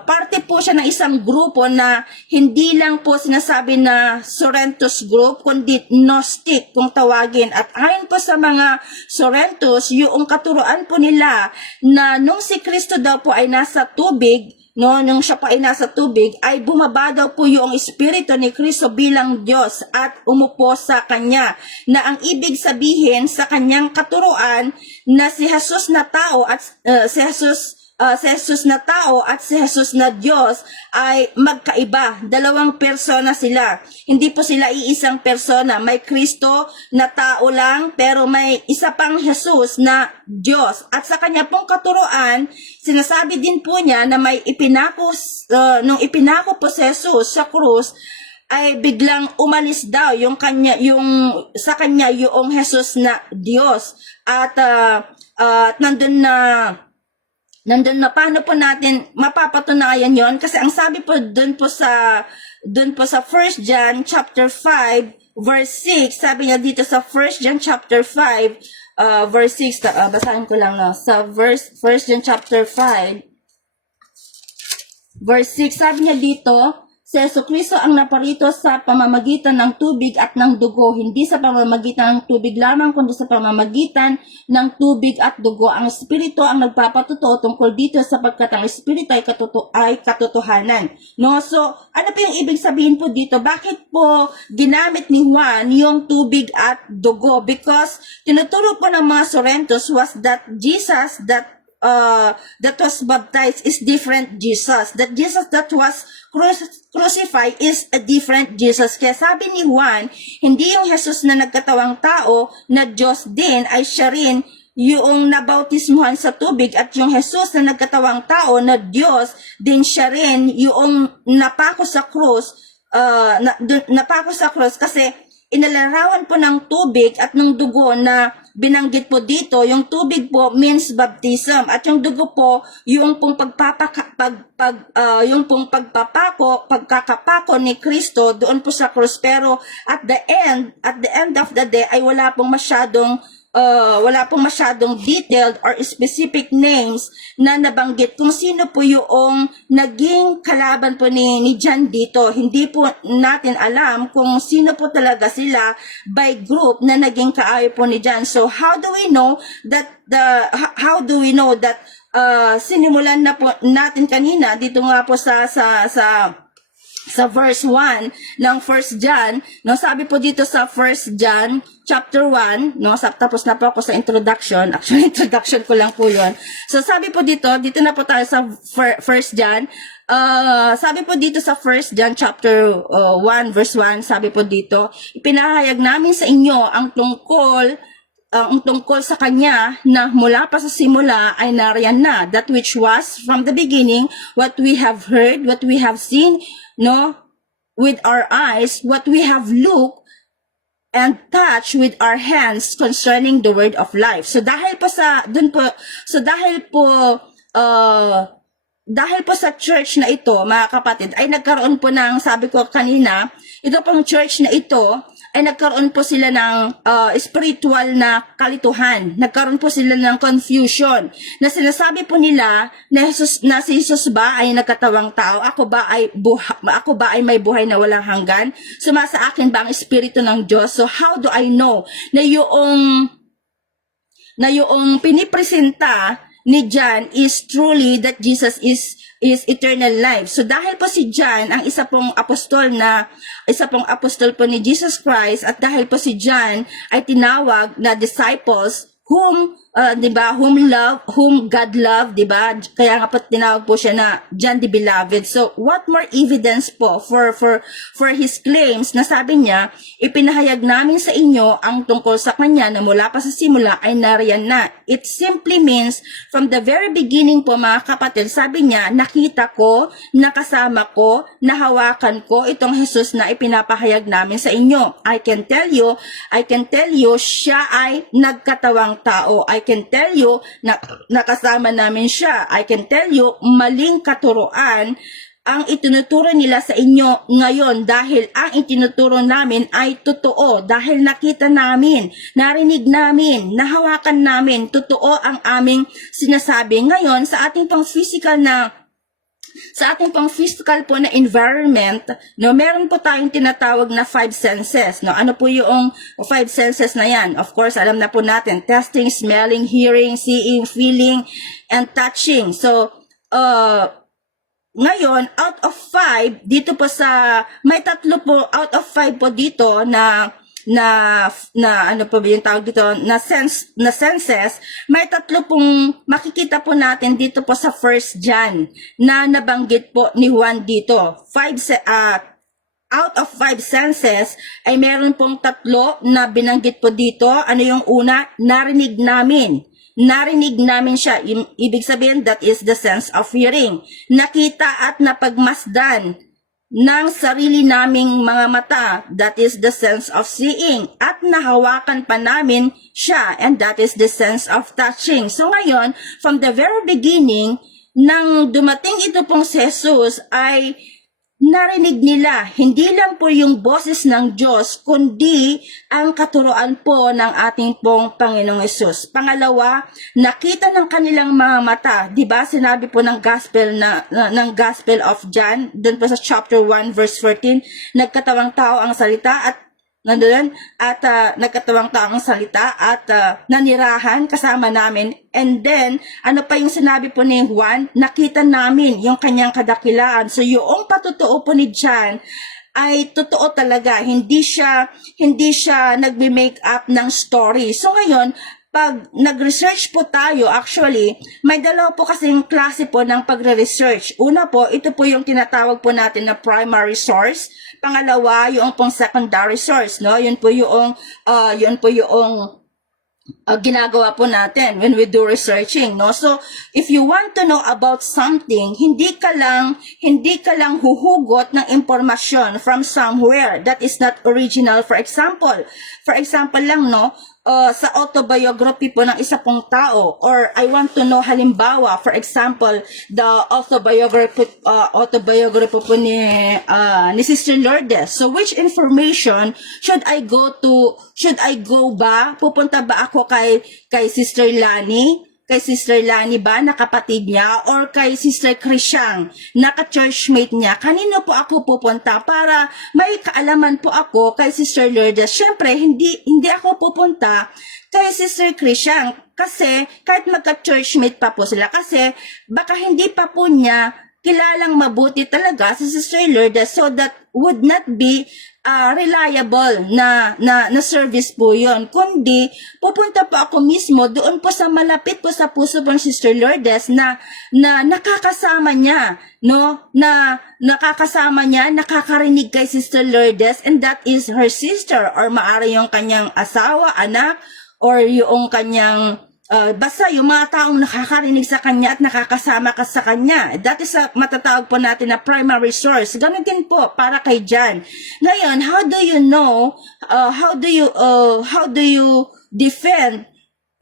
parte po siya ng isang grupo na hindi lang po sinasabi na Sorentus group, kundi Gnostic kung tawagin. At ayon po sa mga Sorentus, yung katuruan po nila na nung si Kristo daw po ay nasa tubig, no, nung siya pa ay nasa tubig, ay bumaba daw po yung espiritu ni Kristo bilang Diyos at umupo sa kanya. Na ang ibig sabihin sa kanyang katuruan na si Jesus na tao at si Jesus na tao at si Jesus na Diyos ay magkaiba. Dalawang persona sila. Hindi po sila iisang persona. May Kristo na tao lang, pero may isa pang Jesus na Diyos. At sa kanya pong katuruan, sinasabi din po niya na may nung ipinako po si Jesus sa krus, ay biglang umalis daw sa kanya yung Jesus na Diyos. At nandun na paano po natin mapapatunayan yon? Kasi ang sabi po dun po sa 1 John chapter 5 verse 6, sabi niya dito sa 1 John chapter 5 verse 6, basahin ko lang, no? Sa 1 John chapter 5 verse 6, sabi niya dito, Si Jesucristo ang naparito sa pamamagitan ng tubig at ng dugo, hindi sa pamamagitan ng tubig lamang, kundi sa pamamagitan ng tubig at dugo. Ang Espiritu ang nagpapatuto tungkol dito sapagkat ang Espiritu ay, katotohanan. No? So, ano po yung ibig sabihin po dito? Bakit po ginamit ni Juan yung tubig at dugo? Because tinuturo po ng mga Sorrentos was that Jesus that was baptized is different Jesus. That Jesus that was crucified is a different Jesus. Kaya sabi ni Juan, hindi yung Jesus na nagkatawang tao na Diyos din ay siya rin yung nabautismuhan sa tubig, at yung Jesus na nagkatawang tao na Diyos din siya rin yung napako sa krus, napako sa krus kasi inalarawan po ng tubig at ng dugo na binanggit po dito. Yung tubig po means baptism at yung dugo po yung pong pagkakapako ni Kristo doon po sa krus. Pero at the end of the day ay wala pong masyadong detailed or specific names na nabanggit kung sino po yung naging kalaban po ni John dito. Hindi po natin alam kung sino po talaga sila by group na naging kaayo po ni John. So how do we know that sinimulan na po natin kanina dito nga po sa verse 1 ng 1 John, no, sabi po dito sa 1 John chapter 1, no, tapos na po ako sa introduction. Actually, introduction ko lang po 'yon. So sabi po dito na po tayo sa 1 John. Sabi po dito sa 1 John chapter 1 verse 1, sabi po dito, ipinahayag namin sa inyo ang tungkol sa kanya na mula pa sa simula ay nariyan na, that which was from the beginning, what we have heard, what we have seen, no, with our eyes, what we have looked and touched with our hands concerning the word of life. So dahil po sa church na ito, mga kapatid, ay nagkaroon po ng, sabi ko kanina, ito pong church na ito, ay nagkaroon po sila ng spiritual na kalituhan. Nagkaroon po sila ng confusion. Na sinasabi po nila na si Jesus ba ay nagkatawang tao? Ako ba ay may buhay na walang hanggan? Sumasa akin ba ang Espiritu ng Diyos? So how do I know na yung pinipresenta ni John is truly that Jesus is eternal life. So dahil po si John ang isa pong apostol po ni Jesus Christ, at dahil po si John ay tinawag na disciples whom God loved, diba? Kaya nga po tinawag po siya na John the Beloved. So what more evidence po for his claims na sabi niya, ipinahayag namin sa inyo ang tungkol sa kanya na mula pa sa simula ay nariyan na. It simply means from the very beginning po, mga kapatid, sabi niya, nakita ko, nakasama ko, nahawakan ko itong Jesus na ipinapahayag namin sa inyo. I can tell you, siya ay nagkatawang tao. I can tell you na nakasama namin siya. I can tell you, maling katuruan ang itinuturo nila sa inyo ngayon, dahil ang itinuturo namin ay totoo, dahil nakita namin, narinig namin, nahawakan namin, totoo ang aming sinasabi. Ngayon, sa ating pang physical po na environment, no, meron po tayong tinatawag na 5 senses, no. Ano po yung 5 senses na yan? Of course, alam na po natin, tasting, smelling, hearing, seeing, feeling, and touching. So, ngayon, out of 5, dito po may 3 po, out of 5 po dito na ano po ba yung tawag dito, na senses, may 3 pong makikita po natin dito po sa 1 John na nabanggit po ni Juan dito. Out of 5 senses ay meron pong 3 na binanggit po dito. Ano yung una? Narinig namin siya. Ibig sabihin, that is the sense of hearing. Nakita at napagmasdan ng sarili naming mga mata, that is the sense of seeing. At nahawakan pa namin siya, and that is the sense of touching. So ngayon, from the very beginning, nang dumating ito pong si Jesus, ay narinig nila hindi lang po yung boses ng Diyos, kundi ang katuroan po ng ating pong Panginoong Hesus. Pangalawa, nakita ng kanilang mga mata, 'di ba? Sinabi po ng gospel ng Gospel of John, doon po sa chapter 1 verse 14, nagkatawang tao ang salita at nandoon at nagkatawang tao ang salita at nanirahan kasama namin. And then, ano pa yung sinabi po ni Juan? Nakita namin yung kanyang kadakilaan. So, yung patutuo po ni John ay totoo talaga. Hindi siya nagbe-make up ng story. So, ngayon, pag nag-research po tayo, actually, may dalawa po kasing klase po ng pagre-research. Una po, ito po yung tinatawag po natin na primary source. Pangalawa, yung pong secondary source, no? Yun po yung ginagawa po natin when we do researching, no? So, if you want to know about something, hindi ka lang huhugot ng impormasyon from somewhere that is not original. For example lang, no? Sa autobiography po ng isa pong tao, or I want to know, halimbawa, for example, the autobiography po ni Sister Lourdes. So, which information should I go ba? Pupunta ba ako kay Sister Lani? Kay Sister Lani ba, na kapatid niya, or kay Sister Christian, na ka-churchmate niya? Kanino po ako pupunta para may kaalaman po ako kay Sister Lourdes? Syempre, hindi ako pupunta kay Sister Christian kasi kahit magka-churchmate pa po sila, kasi baka hindi pa po niya kilalang mabuti talaga si Sister Lourdes, so that would not be reliable na service po yon, kundi pupunta po ako mismo doon po sa malapit po sa puso po ng Sister Lourdes na nakakasama niya, no? Na nakakasama niya, nakakarinig kay Sister Lourdes, and that is her sister, or maari yung kanyang asawa, anak, or yung kanyang basta yung mga taong nakakarinig sa kanya at nakakasama ka sa kanya. That is matatawag po natin na primary source. Ganun din po para kay John. Ngayon, how do you know, how do you defend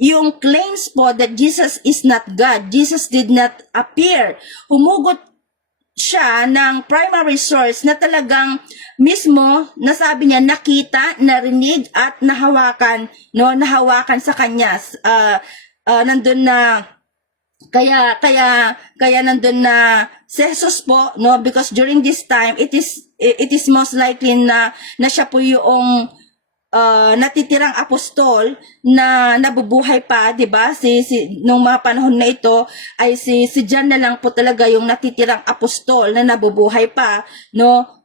yung claims po that Jesus is not God? Jesus did not appear. Humugot siya ng primary source na talagang mismo nasabi niya nakita, narinig at nahawakan sa kanya. Nandun na kaya nandun na si Jesus po, no, because during this time it is most likely na siya po yung natitirang apostol na nabubuhay pa, 'di ba? Nung mga panahon na ito ay si John na lang po talaga yung natitirang apostol na nabubuhay pa, no?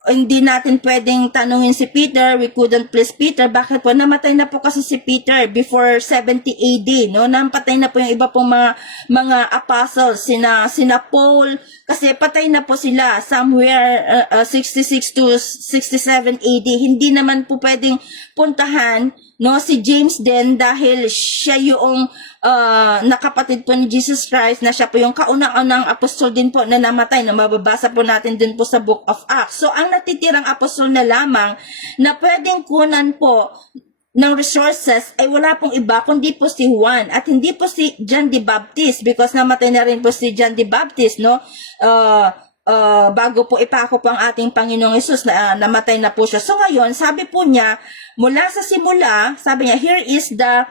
Hindi natin pwedeng tanungin si Peter, we couldn't please Peter. Bakit po? Namatay na po kasi si Peter before 70 AD, no? Namatay na po yung iba pong mga apostles, sina Paul, kasi patay na po sila somewhere 66 to 67 AD. Hindi naman po pwedeng puntahan, no, si James din, dahil siya yung nakapatid po ni Jesus Christ, na siya po yung kaunang-unang apostol din po na namatay, na mababasa po natin din po sa Book of Acts. So, ang natitirang apostol na lamang na pwedeng kunan po ng resources ay wala pong iba kundi po si Juan, at hindi po si John the Baptist, because namatay na rin po si John the Baptist, no? Bago po ipako po ang ating Panginoong Hesus, na namatay na po siya. So ngayon, sabi po niya, mula sa simula, sabi niya, here is the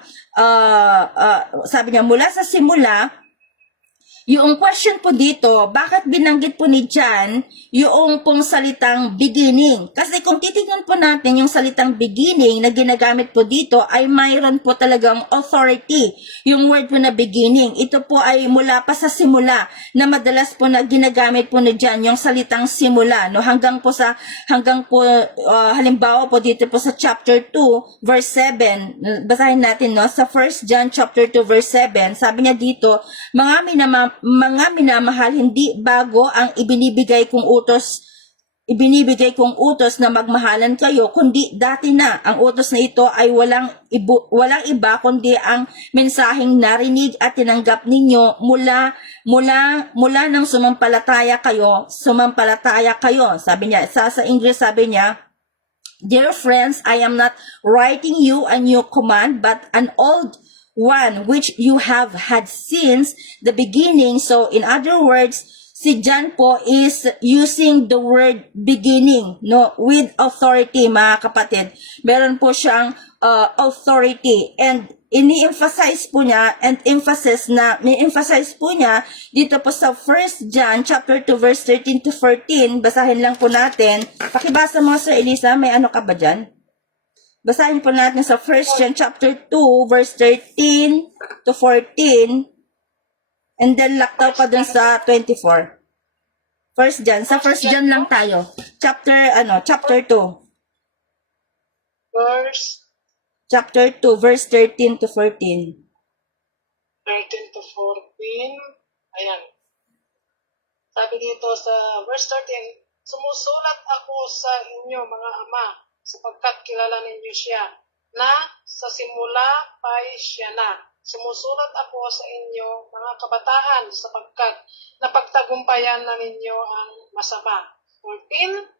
sabi niya, mula sa simula, yung question po dito, bakit binanggit po ni John yung pong salitang beginning? Kasi kung titignan po natin yung salitang beginning na ginagamit po dito, ay mayroon po talagang authority. Yung word po na beginning, ito po ay mula pa sa simula, na madalas po na ginagamit po ni John yung salitang simula, no? Hanggang po halimbawa po dito po sa chapter 2 verse 7, basahin natin, no? Sa 1 John chapter 2 verse 7, sabi niya dito, mga minamahal, hindi bago ang ibinibigay kong utos na magmahalan kayo, kundi dati na. Ang utos na ito ay walang iba kundi ang mensaheng narinig at tinanggap ninyo mula nang sumampalataya kayo. Sabi niya, sa English sabi niya, dear friends, I am not writing you a new command, but an old one which you have had since the beginning. So in other words, si John po is using the word beginning, no, with authority, mga kapatid. Meron po siyang authority, and ini-emphasize po niya, and may-emphasize po niya dito po sa 1 John chapter 2 verse 13 to 14. Basahin lang po natin. Pakibasa mga Sir Elisa, may ano ka ba dyan? Basahin po natin sa 1 John chapter 2 verse 13 to 14. And then laktaw pa dun sa 24. First John. Sa First John lang tayo. Chapter 2. Verse Chapter 2, verse 13 to 14. 13 to 14. Ayan. Sabi dito sa verse 13, sumusulat ako sa inyo mga ama, sapagkat kilala ninyo siya, na sa simula pa'y siya na. Sumusulat ako sa inyo mga kabataan, sapagkat napagtagumpayan na ninyo ang masama. 14,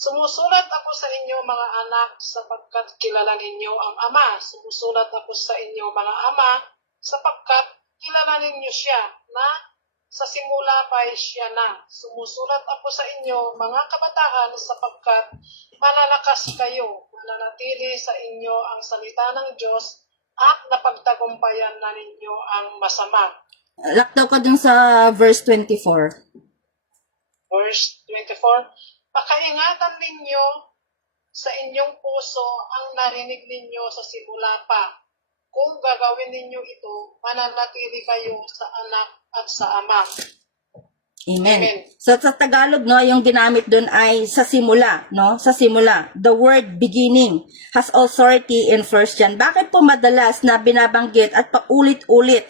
sumusulat ako sa inyo mga anak, sapagkat kilala ninyo ang Ama. Sumusulat ako sa inyo mga ama, sapagkat kilala ninyo siya, na sa simula pa'y siya na. Sumusulat ako sa inyo mga kabataan, sapagkat malalakas kayo, mananatili sa inyo ang salita ng Diyos, at napagtagumpayan na ninyo ang masama. Laktaw ka dun sa verse 24. Verse 24, pakaingatan ninyo sa inyong puso ang narinig ninyo sa simula pa. Kung gagawin ninyo ito, mananatili kayo sa anak at sa ama. Amen. Amen. So sa Tagalog, no, yung ginamit dun ay sa simula, no? Sa simula. The word beginning has authority in 1 John. Bakit po madalas na binabanggit at paulit-ulit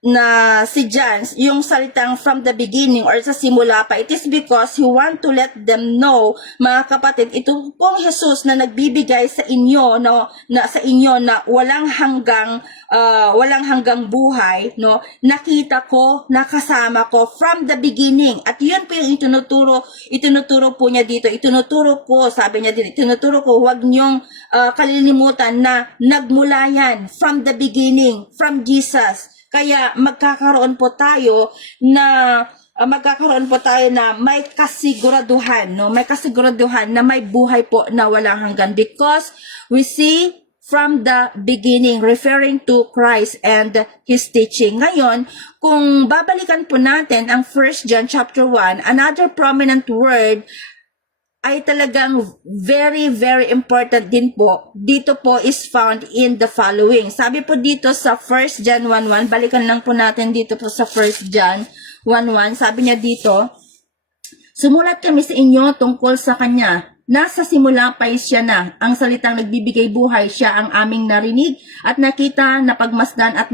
na si John, yung salitang from the beginning or sa simula pa? It is because he want to let them know, mga kapatid, ito pong Jesus na nagbibigay sa inyo, no, na sa inyo na walang hanggang buhay, no, nakita ko, nakasama ko from the beginning. At yun po yung itinuturo po niya dito. Itinuturo ko, sabi niya dito, itinuturo ko, huwag niyong kalilimutan na nagmula yan from the beginning, from Jesus. Kaya magkakaroon po tayo na may kasiguraduhan, no? May kasiguraduhan na may buhay po na walang hanggan, because we see from the beginning, referring to Christ and His teaching. Ngayon, kung babalikan po natin ang 1 John chapter 1, another prominent word ay talagang very, very important din po. Dito po is found in the following. Sabi po dito sa 1 John 1:1, balikan lang po natin dito po sa 1 John 1:1. Sabi niya dito, sumulat kami sa inyo tungkol sa Kanya. Nasa simula pa siya na. Ang salitang nagbibigay buhay, siya ang aming narinig at nakita, napagmasdan at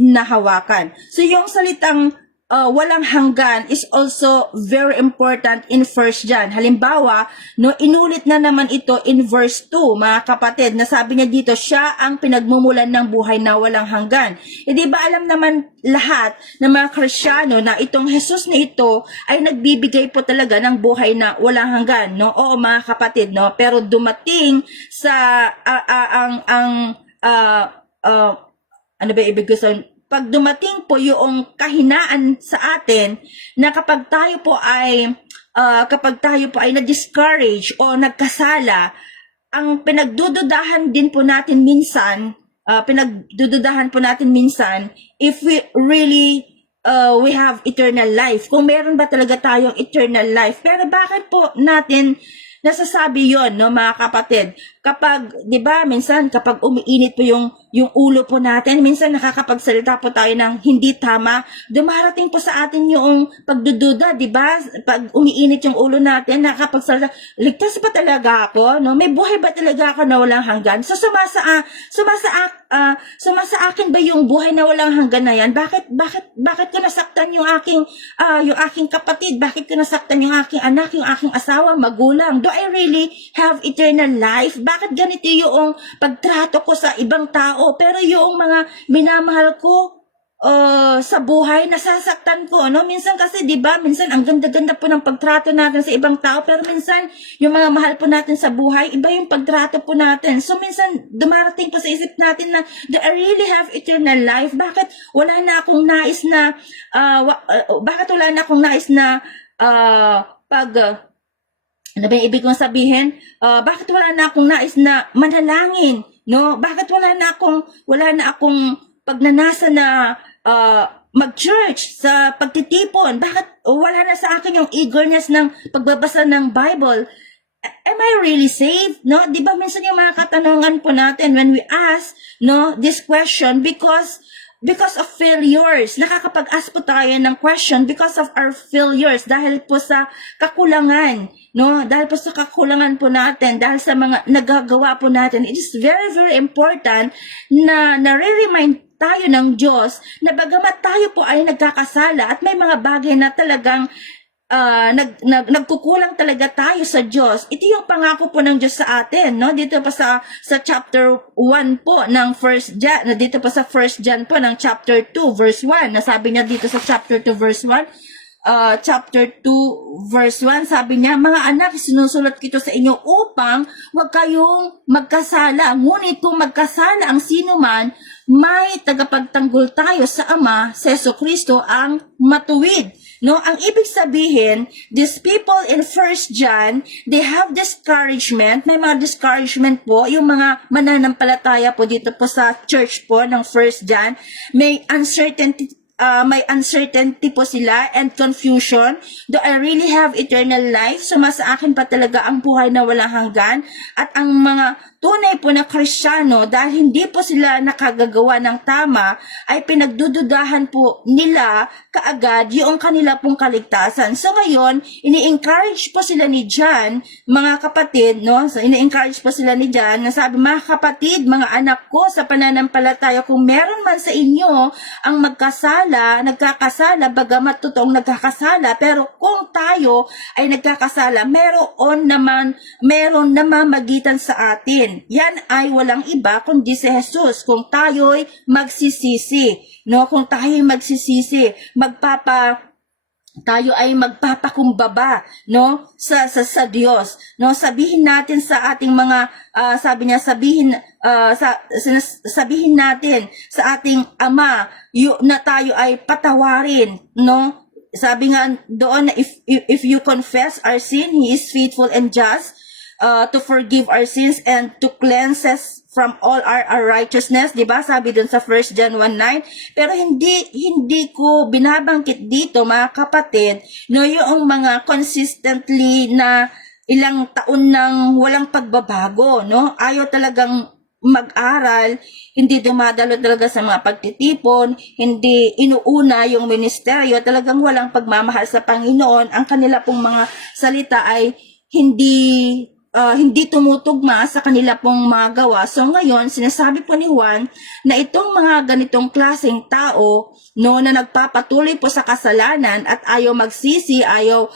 nahawakan. So yung salitang walang hanggan is also very important in 1 John. Halimbawa, no, inulit na naman ito in verse 2, mga kapatid, na sabi niya dito, siya ang pinagmumulan ng buhay na walang hanggan. E di ba alam naman lahat ng mga Kristiyano na itong Jesus na ito ay nagbibigay po talaga ng buhay na walang hanggan, no? Oo, mga kapatid, no? Pero dumating sa ano ba ibig ko sabihin? Pag dumating po yung kahinaan sa atin na kapag tayo po ay na-discourage o nagkasala, ang pinagdududahan po natin minsan if we really we have eternal life. Kung meron ba talaga tayong eternal life. Pero bakit po natin nasasabi yon, no, mga kapatid? Kapag, di ba, minsan kapag umiinit po yung ulo po natin, minsan nakakapagsalita po tayo ng hindi tama, dumarating po sa atin yung pagdududa, di ba? Pag umiinit yung ulo natin, nakakapagsalita, ligtas ba talaga ako? No? May buhay ba talaga ako na walang hanggan? So, sumasa akin ba yung buhay na walang hanggan na yan? Bakit ko nasaktan yung aking kapatid? Bakit ko nasaktan yung aking anak, yung aking asawa, magulang? Do I really have eternal life? Bakit ganito yung pagtrato ko sa ibang tao? Pero yung mga minamahal ko, sa buhay, nasasaktan po, no? Minsan kasi, di ba, minsan ang ganda-ganda po ng pagtrato natin sa ibang tao, pero minsan, yung mga mahal po natin sa buhay, iba yung pagtrato po natin. So, minsan, dumarating po sa isip natin na, do I really have eternal life? Bakit wala na akong nais na, ano ba yung ibig kong sabihin? Bakit wala na akong nais na manalangin? No? Bakit wala na akong pagnanasa na mag-church sa pagtitipon? Bakit wala na sa akin yung eagerness ng pagbabasa ng Bible? Am I really saved? No? Di ba minsan yung mga katanungan po natin when we ask, no, this question because of failures. Nakakapag-ask po tayo ng question because of our failures dahil po sa kakulangan, no? Dahil po sa kakulangan po natin, dahil sa mga nagagawa po natin. It is very, very important na nare-remind tayo ng Diyos na bagamat tayo po ay nagkakasala at may mga bagay na talagang nagkukulang talaga tayo sa Diyos. Ito yung pangako po ng Diyos sa atin, no? Dito pa sa chapter 1 po ng 1 John, dito pa sa 1 John po ng chapter 2 verse 1. Nasabi niya dito sa chapter 2 verse 1, chapter 2 verse 1, sabi niya, mga anak, sinusulat kito sa inyo upang huwag kayong magkasala. Ngunit kung magkasala ang sino man, may tagapagtanggol tayo sa Ama, sa Jesucristo ang matuwid. No, ang ibig sabihin, these people in 1 John, they have discouragement. May mga discouragement po, yung mga mananampalataya po dito po sa church po ng 1 John. May uncertainty po sila and confusion. Do I really have eternal life? Sa akin pa talaga ang buhay na walang hanggan? At ang mga tunay po na Kristiyano, dahil hindi po sila nakagagawa ng tama, ay pinagdududahan po nila kaagad yung kanila pong kaligtasan. So ngayon, ini-encourage po sila ni John, mga kapatid, no? So ini-encourage po sila ni John, na sabi, mga kapatid, mga anak ko sa pananampalataya, kung meron man sa inyo ang nagkakasala, bagamat totoong nagkakasala, pero kung tayo ay nagkakasala, meron namamagitan sa atin. Yan ay walang iba kundi si Jesus. Kung tayo'y magsisisi, no? Kung tayo'y magsisisi, tayo ay magpapakumbaba, no, sa Diyos, no? Sabihin natin sa ating mga sabihin natin sa ating Ama na tayo ay patawarin, no? Sabi nga doon, if you confess our sin, He is faithful and just to forgive our sins and to cleanse us from all our unrighteousness, di ba? Sabi dun sa 1 John 1:9. Pero hindi ko binabangkit dito, mga kapatid, no, yung mga consistently na ilang taon nang walang pagbabago, no? Ayaw talagang mag-aral, hindi dumadalo talaga sa mga pagtitipon, hindi inuuna yung ministeryo, talagang walang pagmamahal sa Panginoon. Ang kanila pong mga salita ay hindi tumutugma sa kanila pong mga gawa. So ngayon, sinasabi po ni Juan na itong mga ganitong klaseng tao, no, na nagpapatuloy po sa kasalanan at ayaw magsisi, ayaw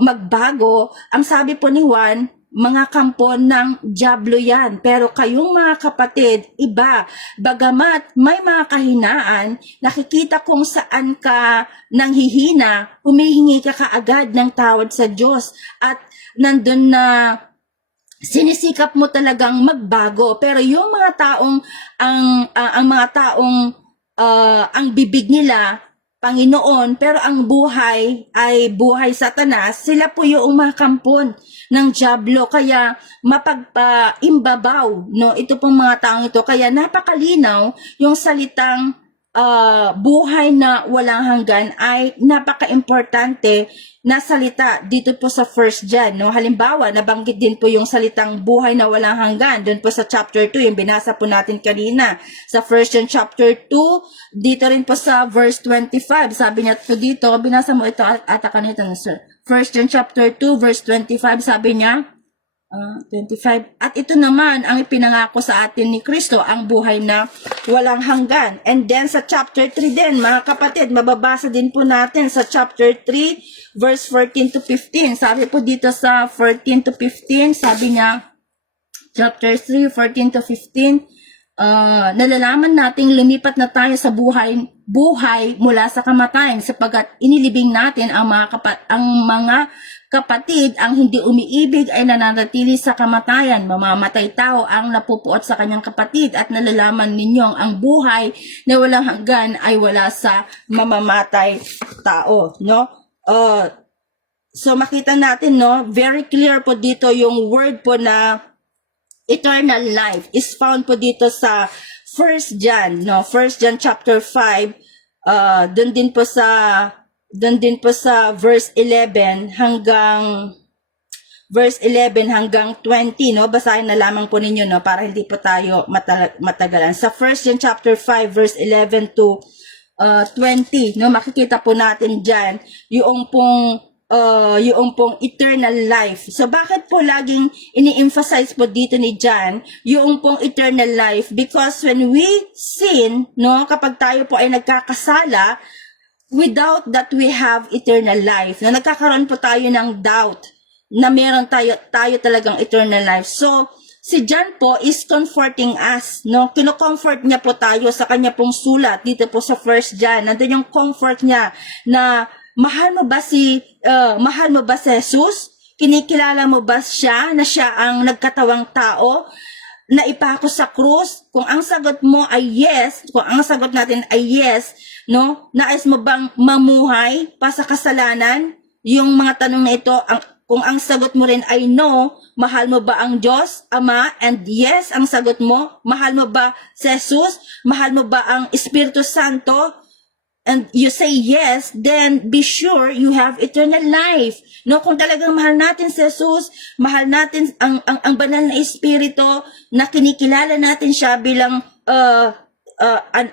magbago, ang sabi po ni Juan, mga kampo ng dyablo yan. Pero kayong mga kapatid, iba. Bagamat may mga kahinaan, nakikita kung saan ka nanghihina, humihingi ka kaagad ng tawad sa Diyos. At nandun na sinisikap mo talagang magbago. Pero yung mga taong ang bibig nila Panginoon, pero ang buhay ay buhay Satanas, sila po yung mga kampon ng dyablo, kaya mapagpaimbabaw, no, ito pong mga taong ito. Kaya napakalinaw yung salitang buhay na walang hanggan ay napaka-importante na salita dito po sa 1 John, no? Halimbawa, nabanggit din po yung salitang buhay na walang hanggan doon po sa chapter 2, yung binasa po natin kanina. Sa 1 John chapter 2, dito rin po sa verse 25, sabi niya po dito, binasa mo ito ata kanito, sir. 1 John chapter 2, verse 25, sabi niya, 25. At ito naman ang ipinangako sa atin ni Kristo, ang buhay na walang hanggan. And then sa chapter 3 din, mga kapatid, mababasa din po natin sa chapter 3, verse 14 to 15. Sabi po dito sa 14 to 15, sabi niya, chapter 3, 14 to 15, nalalaman nating lumipat na tayo sa buhay buhay mula sa kamatayan sapagkat inilibing natin ang mga kapatid ang hindi umiibig ay nananatili sa kamatayan. Mamamatay tao ang napupuot sa kanyang kapatid at nalalaman ninyong ang buhay na walang hanggan ay wala sa mamamatay tao, no? So makita natin, no, very clear po dito yung word po na eternal life is found po dito sa 1 John, no, 1 John chapter 5, doon din po sa verse 11 hanggang 20, no? Basahin na lamang po ninyo, no, para hindi po tayo matagalan. Sa 1 John chapter 5 verse 11 to 20, no, makikita po natin diyan yung pong eternal life. So bakit po laging ini-emphasize po dito ni John yung pong eternal life? Because when we sin, no, kapag tayo po ay nagkakasala, without that we have eternal life. Na nagkakaroon po tayo ng doubt na meron tayo talagang eternal life. So si John po is comforting us, no? Kino-comfort niya po tayo sa kanya pong sulat dito po sa 1 John. Nandun yung comfort niya na mahal mo ba si Jesus? Kinikilala mo ba siya na siya ang nagkatawang tao na ipako sa krus? Kung ang sagot mo ay yes, kung ang sagot natin ay yes, no? Nais mo bang mamuhay pa sa kasalanan? Yung mga tanong na ito, kung ang sagot mo rin ay no, mahal mo ba ang Diyos, Ama? And yes, ang sagot mo, mahal mo ba si Jesus? Mahal mo ba ang Espiritu Santo? And you say yes, then be sure you have eternal life. No, kung talagang mahal natin si Jesus, mahal natin ang banal na Espiritu, na kinikilala natin siya bilang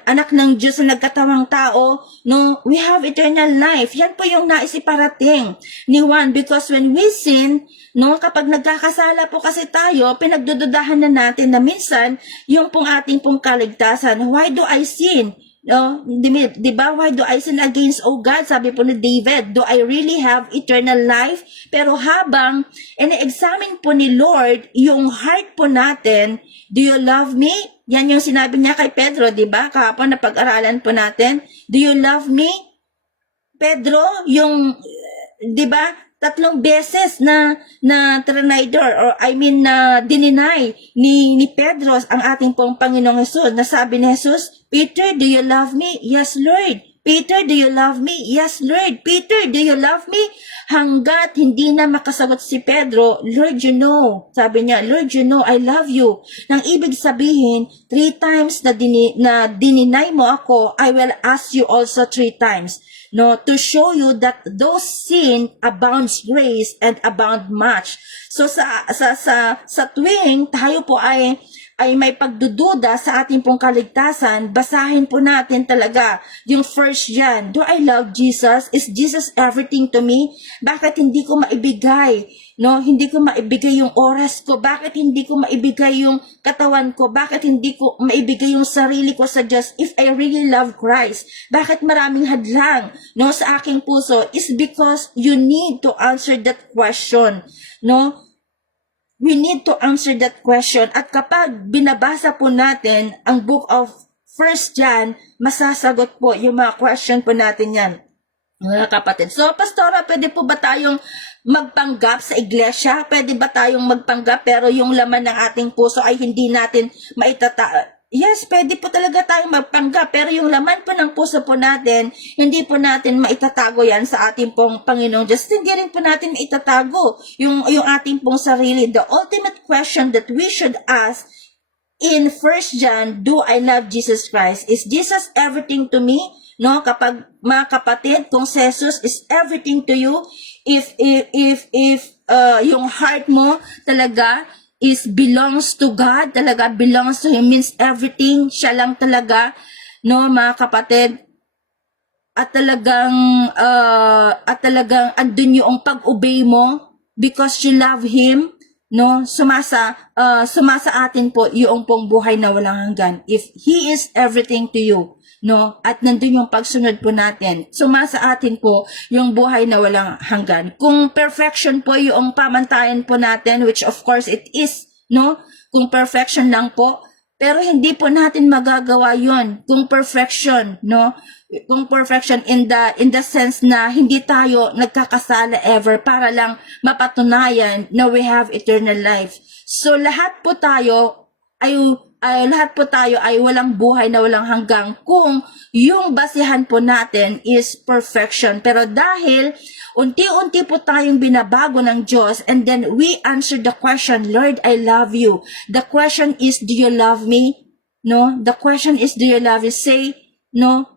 anak ng Diyos na nagkatawang tao, no, we have eternal life. Yan po yung naisiparating ni Juan, because when we sin, no, kapag nagkakasala po kasi tayo, pinagdududahan na natin na minsan yung pong ating pong kaligtasan. Why do I sin? No, di ba? Why do I sin against, oh God? Sabi po ni David, do I really have eternal life? Pero habang ine-examine po ni Lord yung heart po natin, do you love me? Yan yung sinabi niya kay Pedro, di ba? Kahapon na pag-aralan po natin, do you love me? Pedro, yung, di ba? 3 beses na trinidor, or na dininay ni Pedro ang ating pong Panginoong Jesus. Nasabi ni Jesus, Peter, do you love me? Yes, Lord. Peter, do you love me? Yes, Lord. Peter, do you love me? Hanggat hindi na makasagot si Pedro, Lord, you know. Sabi niya, Lord, you know, I love you. Nang ibig sabihin, 3 times na dininay mo ako, I will ask you also 3 times. No, to show you that those sin abounds grace and abound much. So sa tuwing tayo po ay may pagdududa sa ating pong kaligtasan, basahin po natin talaga yung 1 John. Do I love Jesus? Is Jesus everything to me? Bakit hindi ko maibigay? No, hindi ko maibigay yung oras ko. Bakit hindi ko maibigay yung katawan ko? Bakit hindi ko maibigay yung sarili ko sa Diyos if I really love Christ? Bakit maraming hadlang, no, sa aking puso? Is because you need to answer that question, no? We need to answer that question. At kapag binabasa po natin ang book of 1 John, masasagot po yung mga question po natin yan, mga kapatid. So, Pastora, pwede po ba tayong magpanggap sa iglesia? Pwede ba tayong magpanggap pero yung laman ng ating puso ay hindi natin Yes, pwede po talaga tayong magpanggap pero yung laman po ng puso po natin, hindi po natin maitatago yan sa ating pong Panginoong Diyos. Hindi rin po natin maitatago yung ating pong sarili. The ultimate question that we should ask in 1 John, do I love Jesus Christ? Is Jesus everything to me? No, kapag mga kapatid, kung si Jesus is everything to you, if yung heart mo talaga is belongs to God, talaga belongs to Him, means everything, siya lang talaga, no, mga kapatid, at talagang andun yung pag-obey mo because you love Him, no, sumasa atin po yung pong buhay na walang hanggan. If He is everything to you, no, at nandun yung pagsunod po natin, sumasa atin po yung buhay na walang hanggan. Kung perfection po yung pamantayan po natin, which of course it is, no, kung perfection lang po, Pero hindi po natin magagawa yon kung perfection, no? Kung perfection in the sense na hindi tayo nagkakasala ever para lang mapatunayan na we have eternal life. So lahat po tayo ay walang buhay na walang hanggang kung yung basihan po natin is perfection. Pero dahil unti-unti po tayong binabago ng Diyos, and then we answer the question, Lord, I love you. The question is, do you love me? No? The question is, do you love me? Say, no?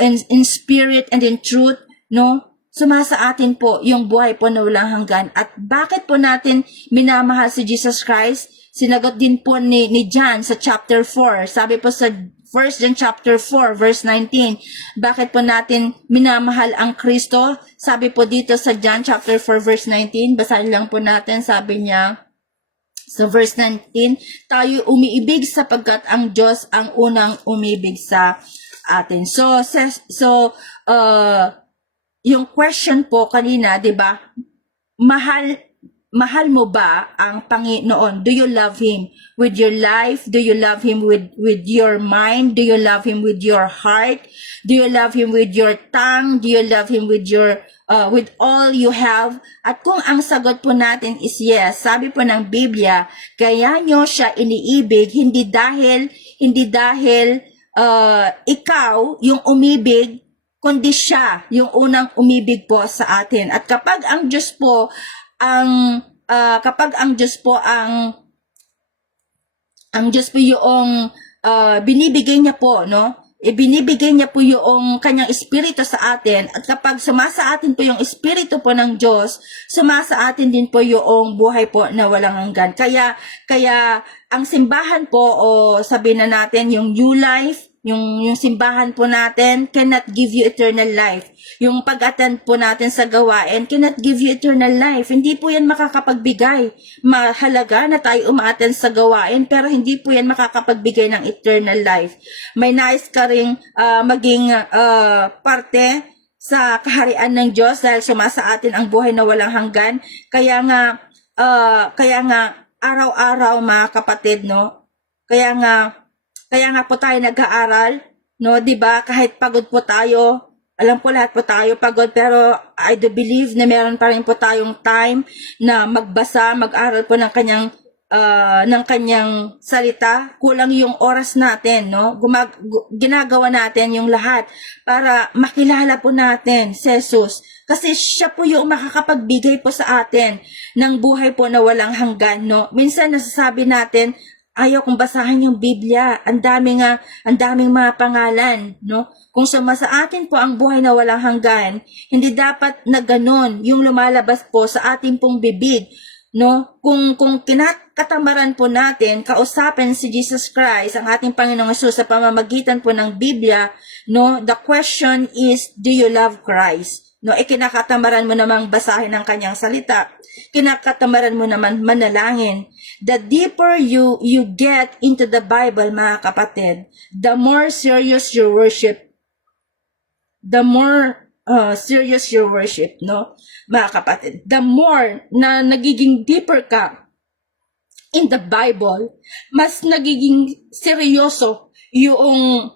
In spirit and in truth, no? Sumasa atin po yung buhay po na walang hanggan. At bakit po natin minamahal si Jesus Christ? Sinagot din po ni John sa chapter 4. Sabi po sa 1 John chapter 4 verse 19, bakit po natin minamahal ang Kristo? Sabi po dito sa John chapter 4 verse 19, basahin lang po natin, sabi niya sa verse 19, tayo umiibig sapagkat ang Diyos ang unang umibig sa atin. Yung question po kanina, 'di ba? Mahal mo ba ang Panginoon? Do you love Him with your life? Do you love Him with your mind? Do you love Him with your heart? Do you love Him with your tongue? Do you love Him with your with all you have? At kung ang sagot po natin is yes, sabi po ng Biblia, kaya nyo siya iniibig hindi dahil ikaw yung umibig, kundi siya yung unang umibig po sa atin. At kapag ang Diyos po ang Diyos po yung binibigay niya po, no? Ibinibigay niya po yung kanyang espiritu sa atin, at kapag sumasa atin po yung espiritu po ng Diyos, sumasa atin din po yung buhay po na walang hanggan. Kaya ang simbahan po, o sabihin na natin yung new life, yung simbahan po natin cannot give you eternal life. Yung pag-attend po natin sa gawain cannot give you eternal life. Hindi po yan makakapagbigay. Mahalaga na tayo umaattend sa gawain, pero hindi po yan makakapagbigay ng eternal life. May nais ka ring maging parte sa kaharian ng Diyos dahil sumasa atin ang buhay na walang hanggan. Kaya nga araw-araw mga kapatid, no? Kaya nga po tayo nag-aaral, no? 'Di ba? Kahit pagod po tayo, alam po lahat po tayo pagod, pero I do believe na meron pa rin po tayong time na magbasa, mag-aral po ng kanyang salita. Kulang yung oras natin, no? Ginagawa natin yung lahat para makilala po natin si Jesus. Kasi siya po yung makakapagbigay po sa atin ng buhay po na walang hanggan, no? Minsan nasasabi natin, ayaw kong basahin yung Biblia. Ang daming mga pangalan, no? Kung sumasa atin po ang buhay na walang hanggan, hindi dapat na ganon yung lumalabas po sa ating pong bibig, no? Kung kinakatamaran po natin, kausapin si Jesus Christ, ang ating Panginoong Hesus sa pamamagitan po ng Biblia, no? The question is, do you love Christ? No, kinakatamaran mo namang basahin ang kanyang salita. Kinakatamaran mo naman manalangin. The deeper you get into the Bible, mga kapatid, the more serious your worship. The more serious your worship, no? Mga kapatid, the more na nagiging deeper ka in the Bible, mas nagiging seryoso yung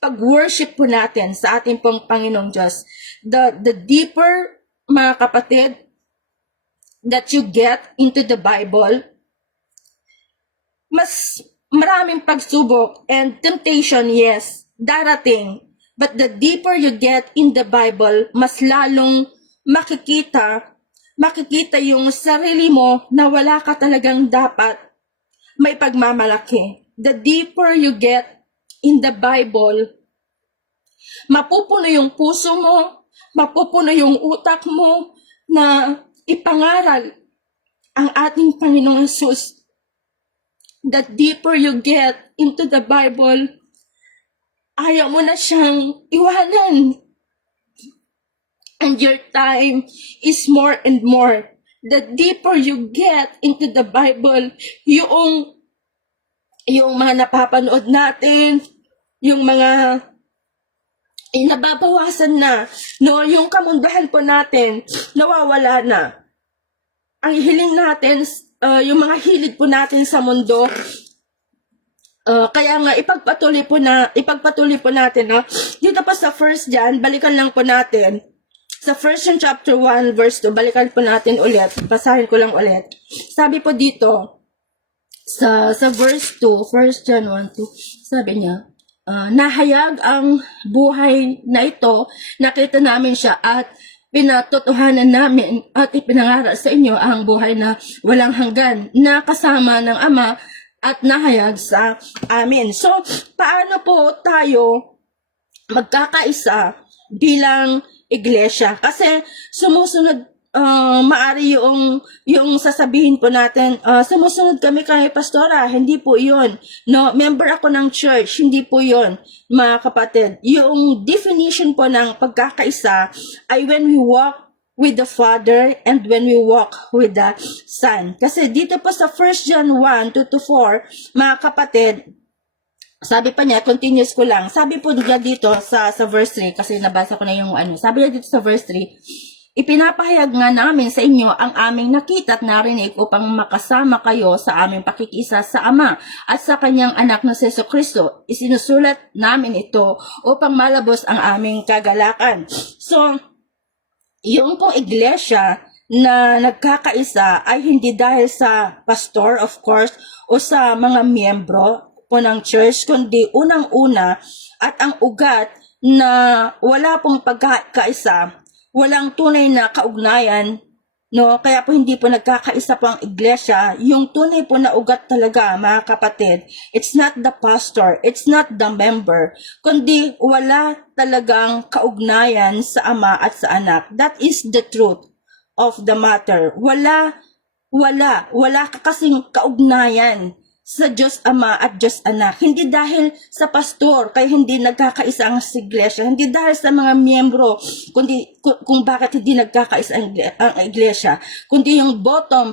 pag-worship po natin sa ating pong Panginoong Diyos. The deeper, mga kapatid, that you get into the Bible, mas maraming pagsubok and temptation, yes, darating. But the deeper you get in the Bible, mas lalong makikita yung sarili mo na wala ka talagang dapat may pagmamalaki. The deeper you get in the Bible, mapupuno yung puso mo, mapupuno yung utak mo na ipangaral ang ating Panginoong Hesus. The deeper you get into the Bible, ayaw mo na siyang iwanan. And your time is more and more. The deeper you get into the Bible, yung mga napapanood natin, yung mga nababawasan na, no, yung kamundahan po natin, nawawala na. Ang hiling natin, yung mga hilig po natin sa mundo, Kaya nga ipagpatuloy po natin, no? Dito pa sa First John, balikan lang po natin sa First John chapter 1 verse 2, balikan po natin ulit. Basahin ko lang ulit. Sabi po dito sa verse 2, First John 1:2, sabi niya, nahayag ang buhay na ito, nakita namin siya at pinatotohanan namin at ipinangaral sa inyo ang buhay na walang hanggan na kasama ng Ama at nahayag sa amin. So, paano po tayo magkakaisa bilang iglesia? Kasi sumusunod, maari yung sasabihin po natin, sumusunod kami kay pastora, hindi po yun. No, member ako ng church, hindi po yun, mga kapatid. Yung definition po ng pagkakaisa ay when we walk with the Father and when we walk with the Son. Kasi dito po sa 1 John 1:2-4, mga kapatid, sabi pa niya, continuous ko lang, sabi po niya dito sa verse 3, kasi nabasa ko na yung sabi niya dito sa verse 3, ipinapahayag nga namin sa inyo ang aming nakita at narinig upang makasama kayo sa aming pakikisa sa Ama at sa kanyang anak na si Jesucristo. Isinusulat namin ito upang malabos ang aming kagalakan. So, yung pong iglesia na nagkakaisa ay hindi dahil sa pastor, of course, o sa mga miyembro po ng church, kundi unang-una at ang ugat na wala pong pagkakaisa, walang tunay na kaugnayan, no? Kaya po hindi po nagkakaisa po ang iglesia. Yung tunay po na ugat talaga, mga kapatid, it's not the pastor, it's not the member, kundi wala talagang kaugnayan sa Ama at sa Anak. That is the truth of the matter. Wala ka kasing kaugnayan sa Diyos Ama at Diyos Anak. Hindi dahil sa pastor, kaya hindi nagkakaisa ang iglesia. Hindi dahil sa mga miyembro, kundi kung bakit hindi nagkakaisa ang iglesia. Kundi yung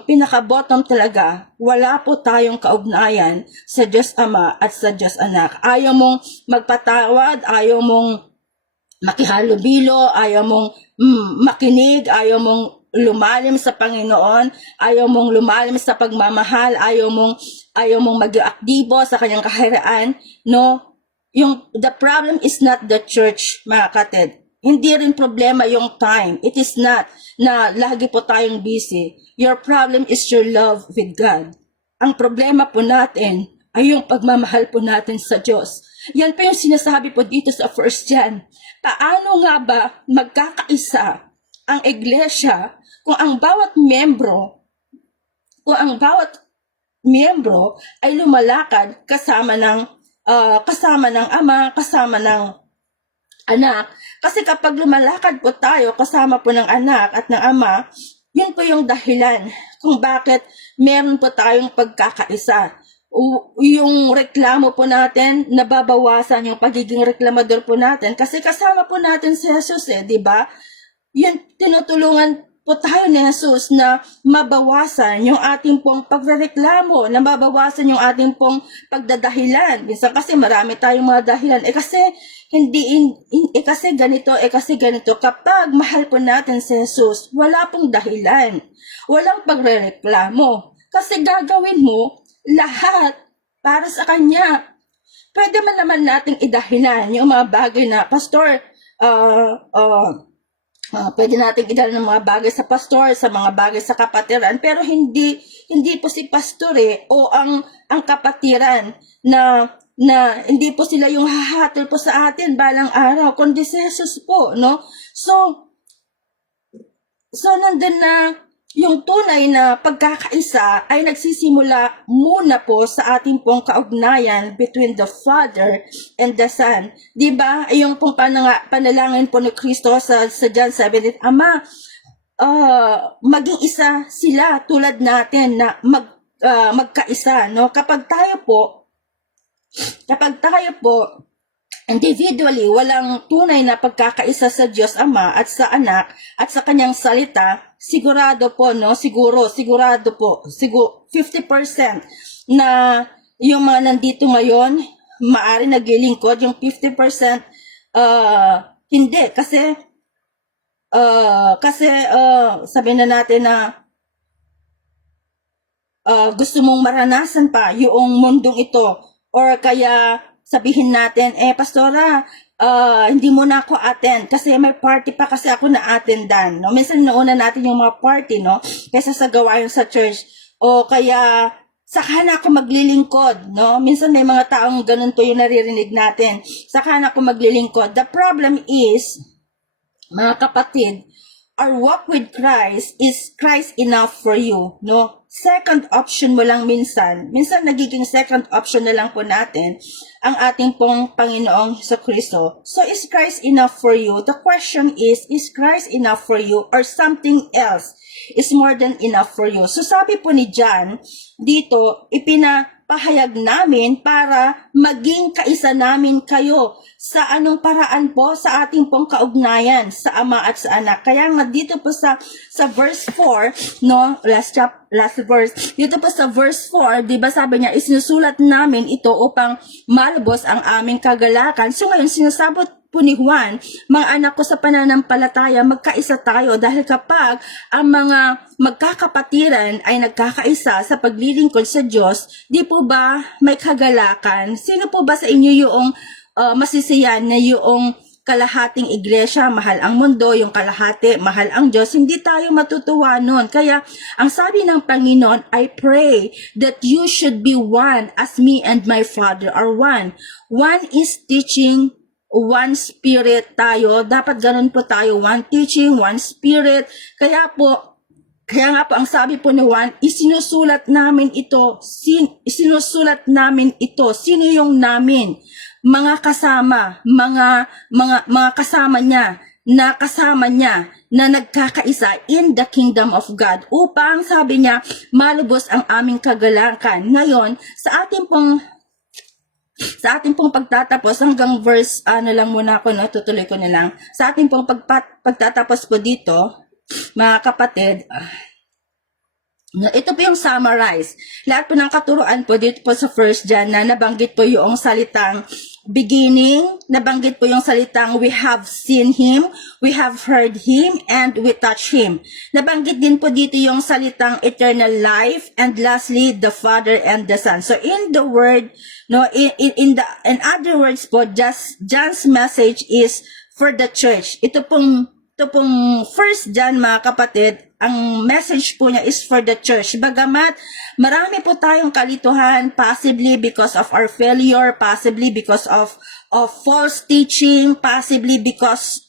pinaka-bottom talaga, wala po tayong kaugnayan sa Diyos Ama at sa Diyos Anak. Ayaw mong magpatawad, ayaw mong makihalubilo, ayaw mong makinig, ayaw mong lumalim sa Panginoon, ayaw mong lumalim sa pagmamahal, ayaw mong mag-aaktibo sa kanyang kaharian, no? The problem is not the church, mga kapatid. Hindi rin problema yung time. It is not na lagi po tayong busy. Your problem is your love with God. Ang problema po natin ay yung pagmamahal po natin sa Diyos. Yan pa yung sinasabi po dito sa 1 John. Paano nga ba magkakaisa ang iglesia kung ang bawat miyembro ay lumalakad kasama ng Ama, kasama ng Anak? Kasi kapag lumalakad po tayo kasama po ng Anak at ng Ama, yun po yung dahilan kung bakit meron po tayong pagkakaisa. Yung reklamo po natin, nababawasan yung pagiging reklamador po natin kasi kasama po natin si Jesus, di ba? Yan, tinutulungan po tayo ni Jesus na mabawasan yung ating pong pagrereklamo, na mabawasan yung ating pong pagdadahilan. Minsan kasi marami tayong mga dahilan. Kasi ganito. Kapag mahal po natin si Jesus, wala pong dahilan. Walang pagrereklamo. Kasi gagawin mo lahat para sa Kanya. Pwede man naman nating idahilan yung mga bagay na, Pastor, pwede natin idala ng mga bagay sa pastor, sa mga bagay sa kapatiran, pero hindi po si pastor o ang kapatiran na hindi po sila yung hahatol po sa atin balang araw, kundi si Jesus po, no? So nandun na yung tunay na pagkakaisa ay nagsisimula muna po sa ating pong kaugnayan between the Father and the Son. Diba? Yung pong panalangin po ni Kristo sa John 7, Ama, maging isa sila tulad natin na magkaisa, no? Kapag tayo po individually, walang tunay na pagkakaisa sa Diyos Ama at sa Anak at sa kanyang salita, sigurado po, 50% na yung mga nandito ngayon, maari naglilingkod, yung 50%, hindi. Kasi sabi na natin na gusto mong maranasan pa yung mundong ito, Or kaya sabihin natin, pastora, hindi mo na ako attend kasi may party pa kasi ako na-attendan. No? Minsan nauna natin yung mga party, no? Kaysa sa gawain sa church. O kaya saka na ako maglilingkod, no? Minsan may mga taong ganun po yung naririnig natin. Saka na ako maglilingkod. The problem is, mga kapatid, our walk with Christ is Christ enough for you, no? Second option mo lang minsan nagiging second option na lang po natin ang ating pong Panginoong Jesucristo. So is Christ enough for you? The question is Christ enough for you or something else is more than enough for you? So sabi po ni John dito, ipinapahayag namin para maging kaisa namin kayo sa anong paraan po sa ating pong kaugnayan sa Ama at sa Anak. Kaya nga dito po sa verse 4, no, last verse, dito po sa verse 4, di ba sabi niya, isinusulat namin ito upang malubos ang aming kagalakan. So ngayon, sinasabot po ni Juan, mga anak ko sa pananampalataya, magkaisa tayo dahil kapag ang mga magkakapatiran ay nagkakaisa sa paglilingkod sa Diyos, di po ba may kagalakan? Sino po ba sa inyo yung masisiyan na yung kalahating iglesia, mahal ang mundo, yung kalahati, mahal ang Diyos? Hindi tayo matutuwa nun. Kaya, ang sabi ng Panginoon, I pray that you should be one as me and my Father are one. One is teaching, one spirit tayo. Dapat ganun po tayo. One teaching, one spirit. Kaya nga po, ang sabi po ni Juan, isinusulat namin ito. Isinusulat namin ito. Sino yung namin? Mga kasama, mga kasama niya na nagkakaisa in the kingdom of God upang, sabi niya, malubos ang aming kagalakan. Ngayon, sa ating pong pagtatapos hanggang verse lang muna ako, no, tutuloy ko na lang. Sa ating pong pagtatapos po dito, mga kapatid, ito po yung summarize. Lahat po ng katuruan po dito po sa 1 John na nabanggit po yung salitang beginning, nabanggit po yung salitang we have seen Him, we have heard Him, and we touch Him. Nabanggit din po dito yung salitang eternal life, and lastly, the Father and the Son. So in the word, no, in other words po, John's message is for the church. Ito pong 1 John, mga kapatid, ang message po niya is for the church. Bagamat marami po tayong kalituhan, possibly because of our failure, possibly because of false teaching, possibly because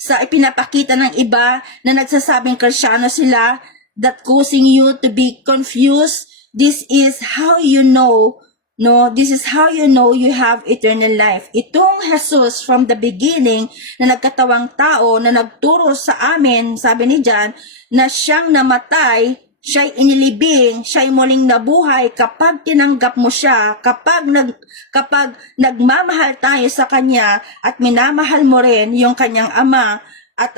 sa ipinapakita ng iba na nagsasabing Kristiyano sila, that causing you to be confused. This is how you know, no, this is how you know you have eternal life. Itong Jesus from the beginning na nagkatawang tao na nagturo sa amin, sabi ni John, na siyang namatay, siya'y inilibing, siya'y muling nabuhay kapag tinanggap mo siya, kapag nagmamahal tayo sa Kanya at minamahal mo rin yung Kanyang Ama at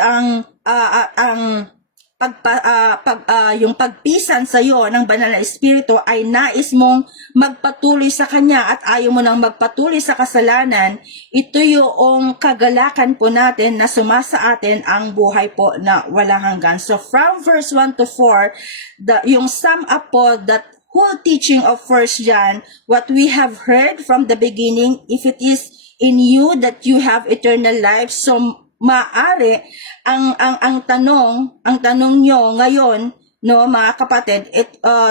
yung pagpisan sa iyo ng banal na espiritu ay nais mong magpatuloy sa Kanya at ayaw mo nang magpatuloy sa kasalanan, ito yung kagalakan po natin na sumasa atin ang buhay po na walang hanggan. So from verse 1 to 4, yung sum up po that whole teaching of 1 John, what we have heard from the beginning, if it is in you that you have eternal life, so maaari ang tanong nyo ngayon, no, mga kapatid,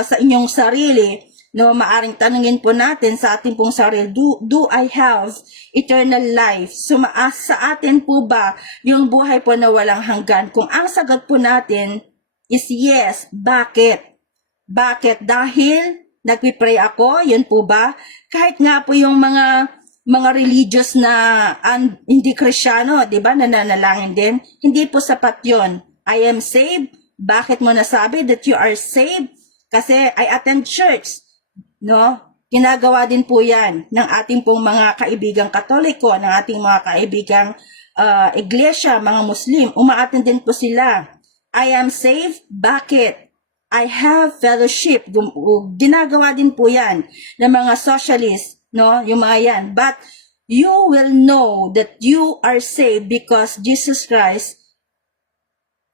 sa inyong sarili, no, maaring tanungin po natin sa ating pong sarili, do I have eternal life? So sa atin po ba yung buhay po na walang hanggan? Kung ang sagot po natin is yes, bakit? Dahil nagpipray ako, yun po ba? Kahit nga po yung mga religious na hindi Kristiyano, di ba, nananalangin din, hindi po sapat yon. I am saved. Bakit mo nasabi that you are saved? Kasi I attend church, no? Ginagawa din po yan ng ating pong mga kaibigang Katoliko, ng ating mga kaibigang iglesia, mga Muslim. Umaattend din po sila. I am saved. Bakit? I have fellowship. Ginagawa din po yan ng mga socialists, no, yung mga yan. But you will know that you are saved because Jesus Christ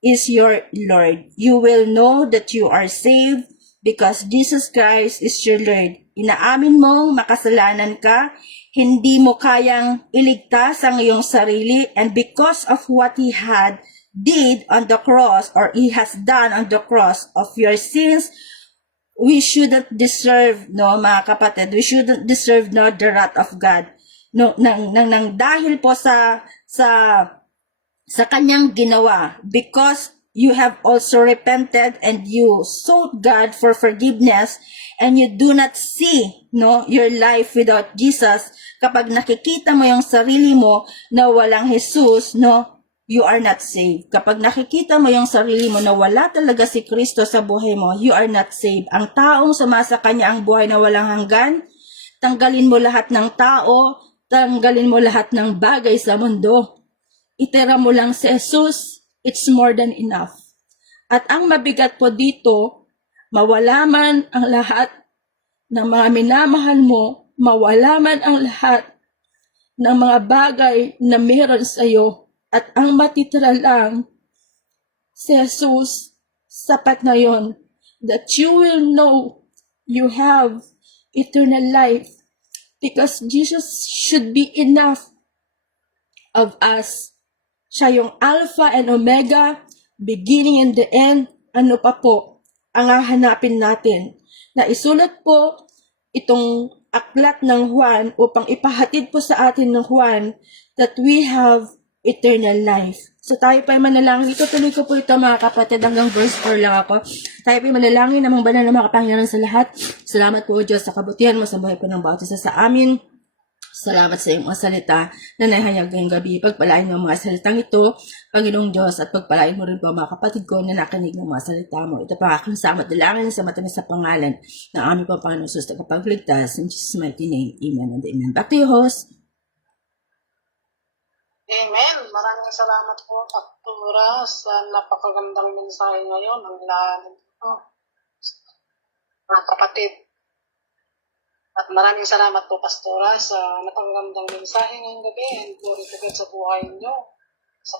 is your Lord. You will know that you are saved because Jesus Christ is your Lord. inaamin mong makasalanan ka, hindi mo kayang iligtas ang iyong sarili, and because of what He did on the cross, or He has done on the cross of your sins, we shouldn't deserve, no, mga kapatid, we shouldn't deserve, no, the wrath of God. No, nang dahil po sa kanyang ginawa, because you have also repented and you sought God for forgiveness, and you do not see, no, your life without Jesus. Kapag nakikita mo yung sarili mo na walang Jesus, no, you are not saved. Kapag nakikita mo yung sarili mo na wala talaga si Kristo sa buhay mo, you are not saved. Ang taong sumasa kanya ang buhay na walang hanggan, tanggalin mo lahat ng tao, tanggalin mo lahat ng bagay sa mundo. Itira mo lang si Jesus, it's more than enough. At ang mabigat po dito, mawala man ang lahat ng mga minamahal mo, mawala man ang lahat ng mga bagay na meron sa iyo, at ang matitira lang si Jesus, sapat na yon, that you will know you have eternal life, because Jesus should be enough of us. Siya yung Alpha and Omega, beginning and the end. Ano pa po ang hahanapin natin? Na isulat po itong aklat ng Juan upang ipahatid po sa atin ng Juan that we have eternal life. So tayo pa manalangin. Itutuloy ko po ito, mga kapatid, hanggang verse 4 lang ako. Tayo pa manalangin, namang banal na makapangyarihan sa lahat. Salamat po, Diyos, sa kabutihan mo sa buhay po ng bawat isa sa amin. Salamat sa iyong mga salita na nahayag ngayong gabi. Pagpalain mo ang mga salitang ito, Panginoong Diyos, at pagpalain mo rin po mga kapatid ko na nakanig ng mga salita mo. Ito pa aking salamat dalangin sa matamis sa pangalan ng aming Panginoon Jesus na kapagligtas. In Jesus' mighty name, amen and amen. Back to you, host. Amen. Maraming salamat po, Pastora, sa napakagandang mensahe ngayon. Ang lalim po, mga kapatid. At maraming salamat po, Pastora, sa napakagandang mensahe ngayong gabi, and glory to God sa buhay niyo.